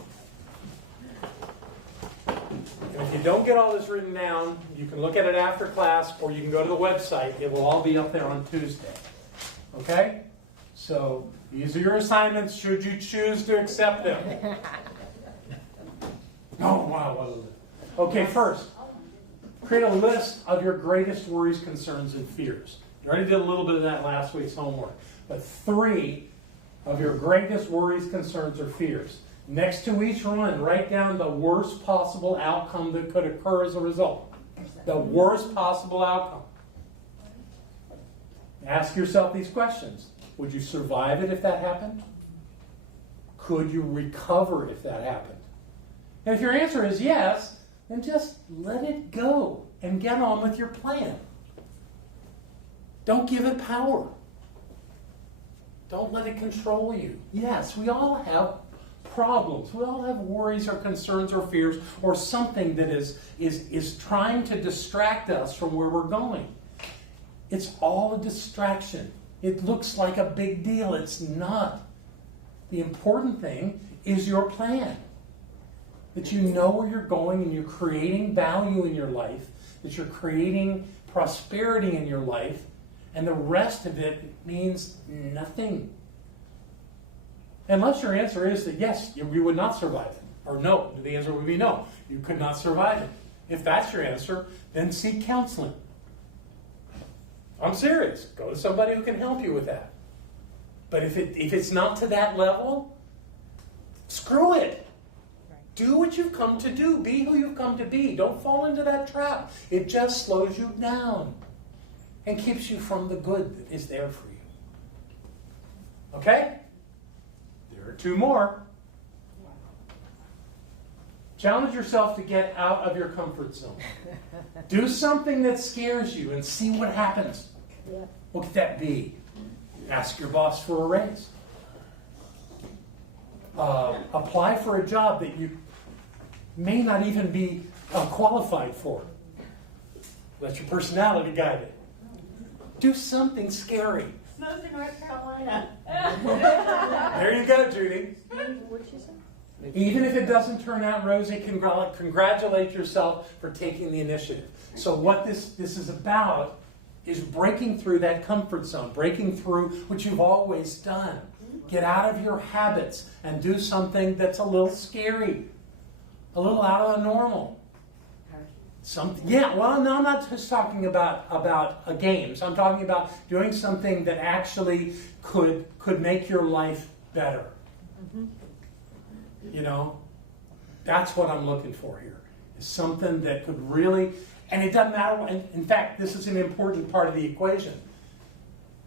And if you don't get all this written down, you can look at it after class or you can go to the website. It will all be up there on Tuesday. Okay? So these are your assignments should you choose to accept them. Oh, wow. Okay, first, create a list of your greatest worries, concerns, and fears. You already did a little bit of that last week's homework. But 3 of your greatest worries, concerns, or fears. Next to each one, write down the worst possible outcome that could occur as a result. The worst possible outcome. Ask yourself these questions. Would you survive it if that happened? Could you recover if that happened? And if your answer is yes, then just let it go and get on with your plan. Don't give it power. Don't let it control you. Yes, we all have problems. We all have worries or concerns or fears or something that is trying to distract us from where we're going. It's all a distraction. It looks like a big deal. It's not. The important thing is your plan. That you know where you're going and you're creating value in your life, that you're creating prosperity in your life, and the rest of it means nothing. Unless your answer is that yes, you would not survive it, or no, the answer would be no, you could not survive it. If that's your answer, then seek counseling. I'm serious. Go to somebody who can help you with that. But if it's not to that level, screw it. Do what you've come to do. Be who you've come to be. Don't fall into that trap. It just slows you down and keeps you from the good that is there for you. Okay? There Here are two more. Challenge yourself to get out of your comfort zone. Do something that scares you and see what happens. What could that be? Ask your boss for a raise. Apply for a job that you may not even be qualified for. Let your personality guide it. Do something scary. Snows in North Carolina. There you go, Judy. Even if it doesn't turn out rosy, congratulate yourself for taking the initiative. So what this is about is breaking through that comfort zone, breaking through what you've always done. Get out of your habits and do something that's a little scary, a little out of the normal. Well, no, I'm not just talking about games. I'm talking about doing something that actually could make your life better. You know, that's what I'm looking for here. Is something that could really, and it doesn't matter. In fact, this is an important part of the equation.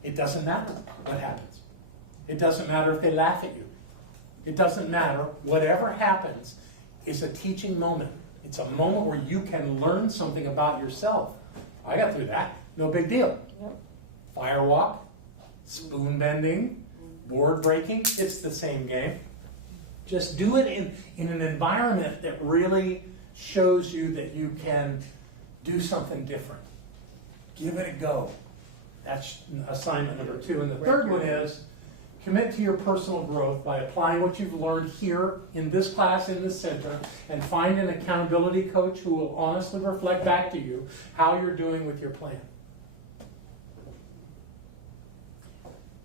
It doesn't matter what happens. It doesn't matter if they laugh at you. It doesn't matter. Whatever happens is a teaching moment. It's a moment where you can learn something about yourself. I got through that. No big deal. Firewalk, spoon bending, board breaking. It's the same game. Just do it in an environment that really shows you that you can do something different. Give it a go. That's assignment number 2. And the third one is commit to your personal growth by applying what you've learned here in this class, in this center, and find an accountability coach who will honestly reflect back to you how you're doing with your plan.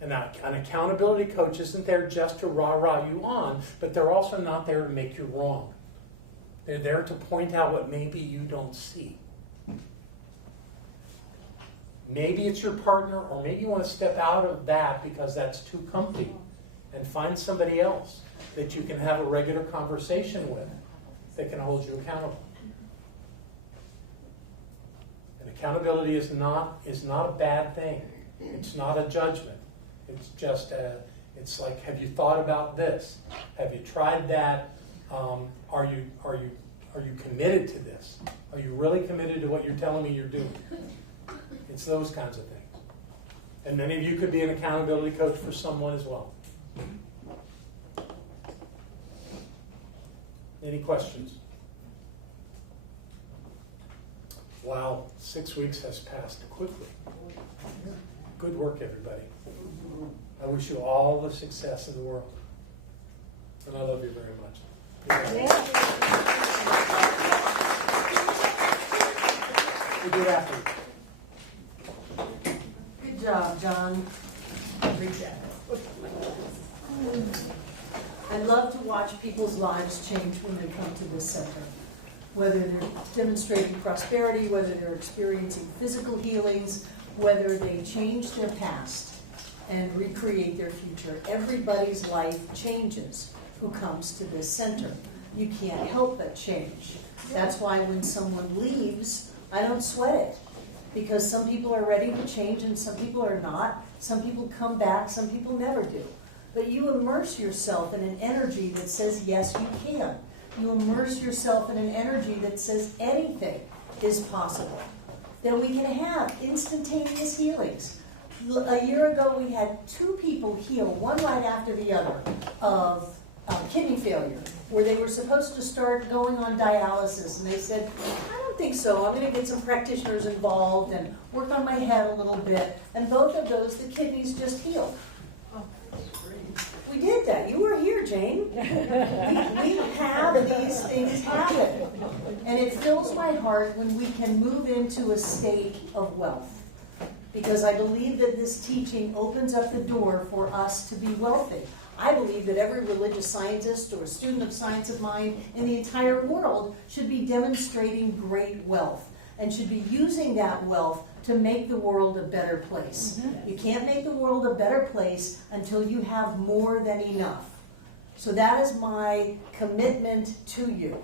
And an accountability coach isn't there just to rah-rah you on, but they're also not there to make you wrong. They're there to point out what maybe you don't see. Maybe it's your partner, or maybe you want to step out of that because that's too comfy and find somebody else that you can have a regular conversation with that can hold you accountable. And accountability is not a bad thing. It's not a judgment. It's just it's like, have you thought about this? Have you tried that? Are you committed to this? Are you really committed to what you're telling me you're doing? It's those kinds of things. And many of you could be an accountability coach for someone as well. Any questions? Wow, 6 weeks has passed quickly. Good work, everybody. I wish you all the success in the world. And I love you very much. We'll do it after. Good job, John. Great job. I love to watch people's lives change when they come to this center. Whether they're demonstrating prosperity, whether they're experiencing physical healings, whether they change their past and recreate their future. Everybody's life changes who comes to this center. You can't help but change. That's why when someone leaves, I don't sweat it. Because some people are ready to change and some people are not. Some people come back, some people never do. But you immerse yourself in an energy that says, yes, you can. You immerse yourself in an energy that says anything is possible. Then we can have instantaneous healings. A year ago, we had 2 people heal, one right after the other, of kidney failure, where they were supposed to start going on dialysis. And they said, I don't think so. I'm going to get some practitioners involved and work on my head a little bit. And both of those, the kidneys just healed. We did that. You were here, Jane. We have these things happen. And it fills my heart when we can move into a state of wealth. Because I believe that this teaching opens up the door for us to be wealthy. I believe that every religious scientist or student of science of mind in the entire world should be demonstrating great wealth and should be using that wealth to make the world a better place. You can't make the world a better place until you have more than enough. So that is my commitment to you.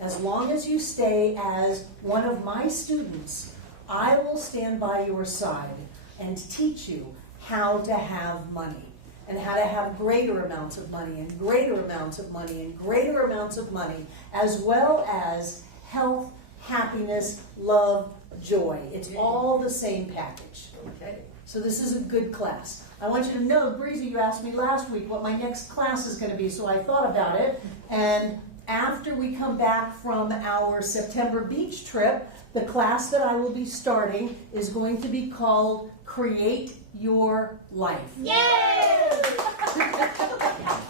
As long as you stay as one of my students, I will stand by your side and teach you how to have money and how to have greater amounts of money and greater amounts of money and greater amounts of money, as well as health, happiness, love, joy. It's all the same package. Okay. So this is a good class. I want you to know, Breezy, you asked me last week what my next class is going to be, so I thought about it. And after we come back from our September beach trip, the class that I will be starting is going to be called Create Your Life. Yay!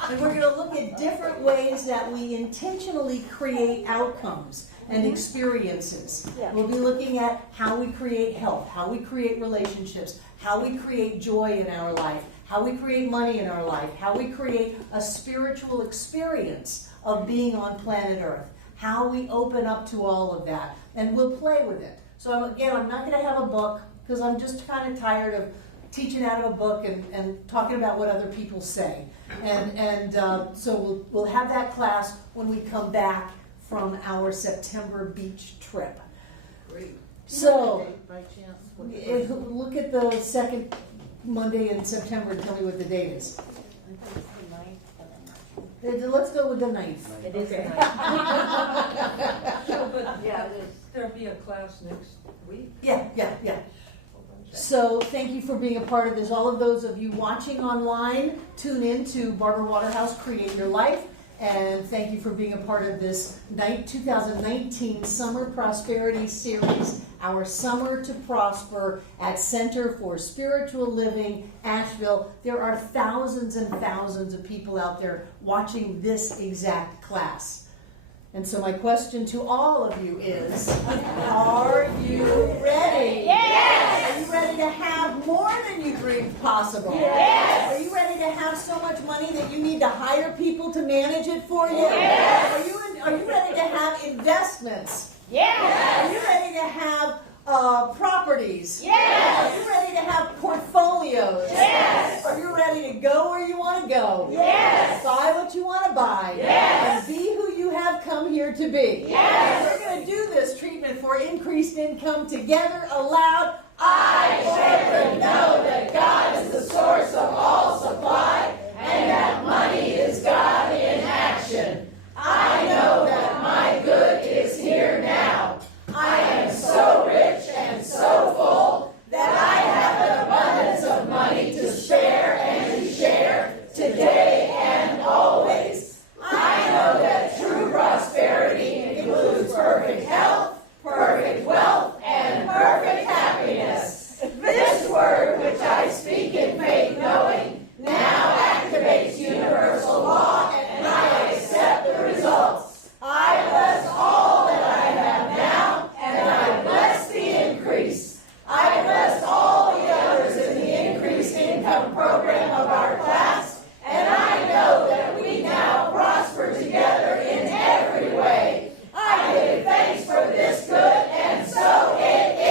And we're going to look at different ways that we intentionally create outcomes and experiences. Yeah. We'll be looking at how we create health, how we create relationships, how we create joy in our life, how we create money in our life, how we create a spiritual experience of being on planet Earth, how we open up to all of that, and we'll play with it. So again, I'm not going to have a book because I'm just kind of tired of teaching out of a book and talking about what other people say. And so we'll have that class when we come back from our September beach trip. Great. So, By chance? look at the second Monday in September and tell me what the date is. Let's go with the 9th. It is Okay. Yeah, there'll be a class next week. Yeah. So thank you for being a part of this. All of those of you watching online, tune in to Barbara Waterhouse Create Your Life. And thank you for being a part of this 2019 Summer Prosperity Series, our Summer to Prosper at Center for Spiritual Living, Asheville. There are thousands and thousands of people out there watching this exact class. And so my question to all of you is, are you ready? Yes! Are you ready to have more than you dreamed possible? Yes! Are you ready to have so much money that you need to hire people to manage it for you? Yes! Are you ready to have investments? Yes! Are you ready to have properties? Yes! Are you ready to have portfolios? Yes! Are you ready to go where you want to go? Yes! Buy what you want to buy? Yes! And be who you have come here to be? Yes! We're going to do this treatment for increased income together, aloud. I surely know that God is the source of all supply, and that money is God in action. I know that my good is here now. I am so rich and so full that I have an abundance of money to spare and to share today and always. I know that true prosperity includes perfect health, perfect wealth, and perfect happiness. This word, which I speak in faith knowing, now activates universal law, and I accept the results. I bless all that I have now, and I bless the increase. I bless all the others in the increased income program of our class, and I know that we now prosper together in every way. I give thanks for this good, and so it is.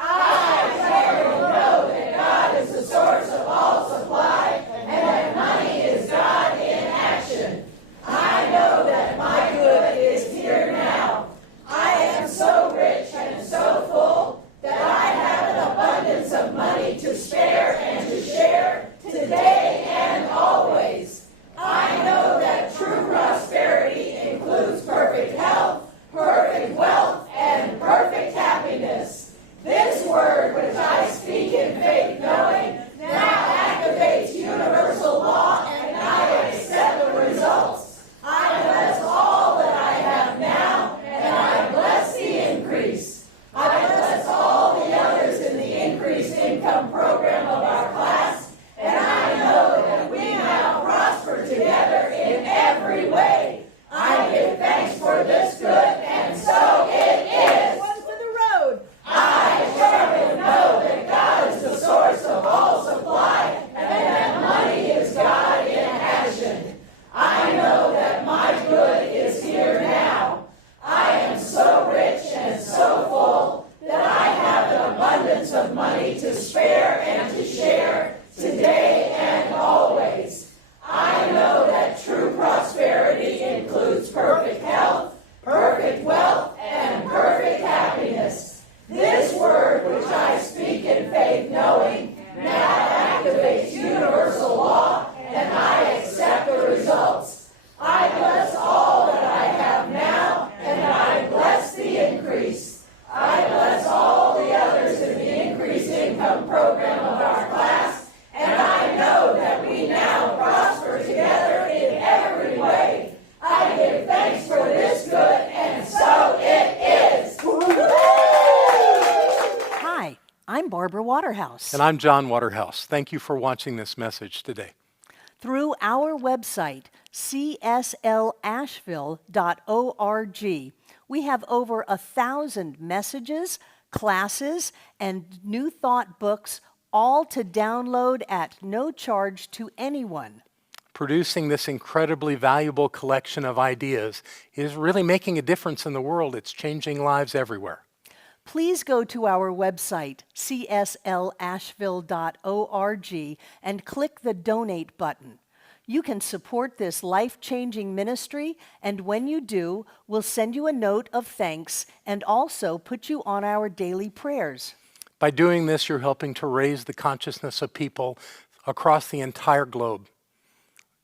I surely know that God is the source of all supply, and that money is God in action. I know that my good is here now. I am so rich and so full that I have an abundance of money to spare and to share today and always. I know that true prosperity includes perfect health, perfect wealth, and perfect happiness. This word, which I speak in faith knowing, now activates universal law, and I accept the results. I bless all that I have now, and I bless the increase. I bless all the others in the increased income program of our class, and I know that we now prosper together in every way. I give thanks for this good, and so it is. One for the road. I surely know that God is the source of all supply, and that money is God in action. I know that my good is here now. I am so rich and so full that I have an abundance of money to spare and to share today and always. I know that true prosperity includes perfect health, perfect wealth, and perfect happiness. This word, which I speak in faith knowing, now activates universal law, I'm Barbara Waterhouse. And I'm John Waterhouse. Thank you for watching this message today. Through our website, cslasheville.org, we have over 1,000 messages, classes, and New Thought books, all to download at no charge to anyone. Producing this incredibly valuable collection of ideas is really making a difference in the world. It's changing lives everywhere. Please go to our website, cslasheville.org, and click the Donate button. You can support this life-changing ministry, and when you do, we'll send you a note of thanks and also put you on our daily prayers. By doing this, you're helping to raise the consciousness of people across the entire globe.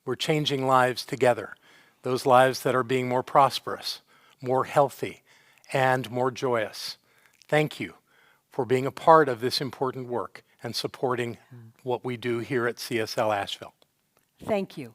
We're changing lives together, those lives that are being more prosperous, more healthy, and more joyous. Thank you for being a part of this important work and supporting what we do here at CSL Asheville. Thank you.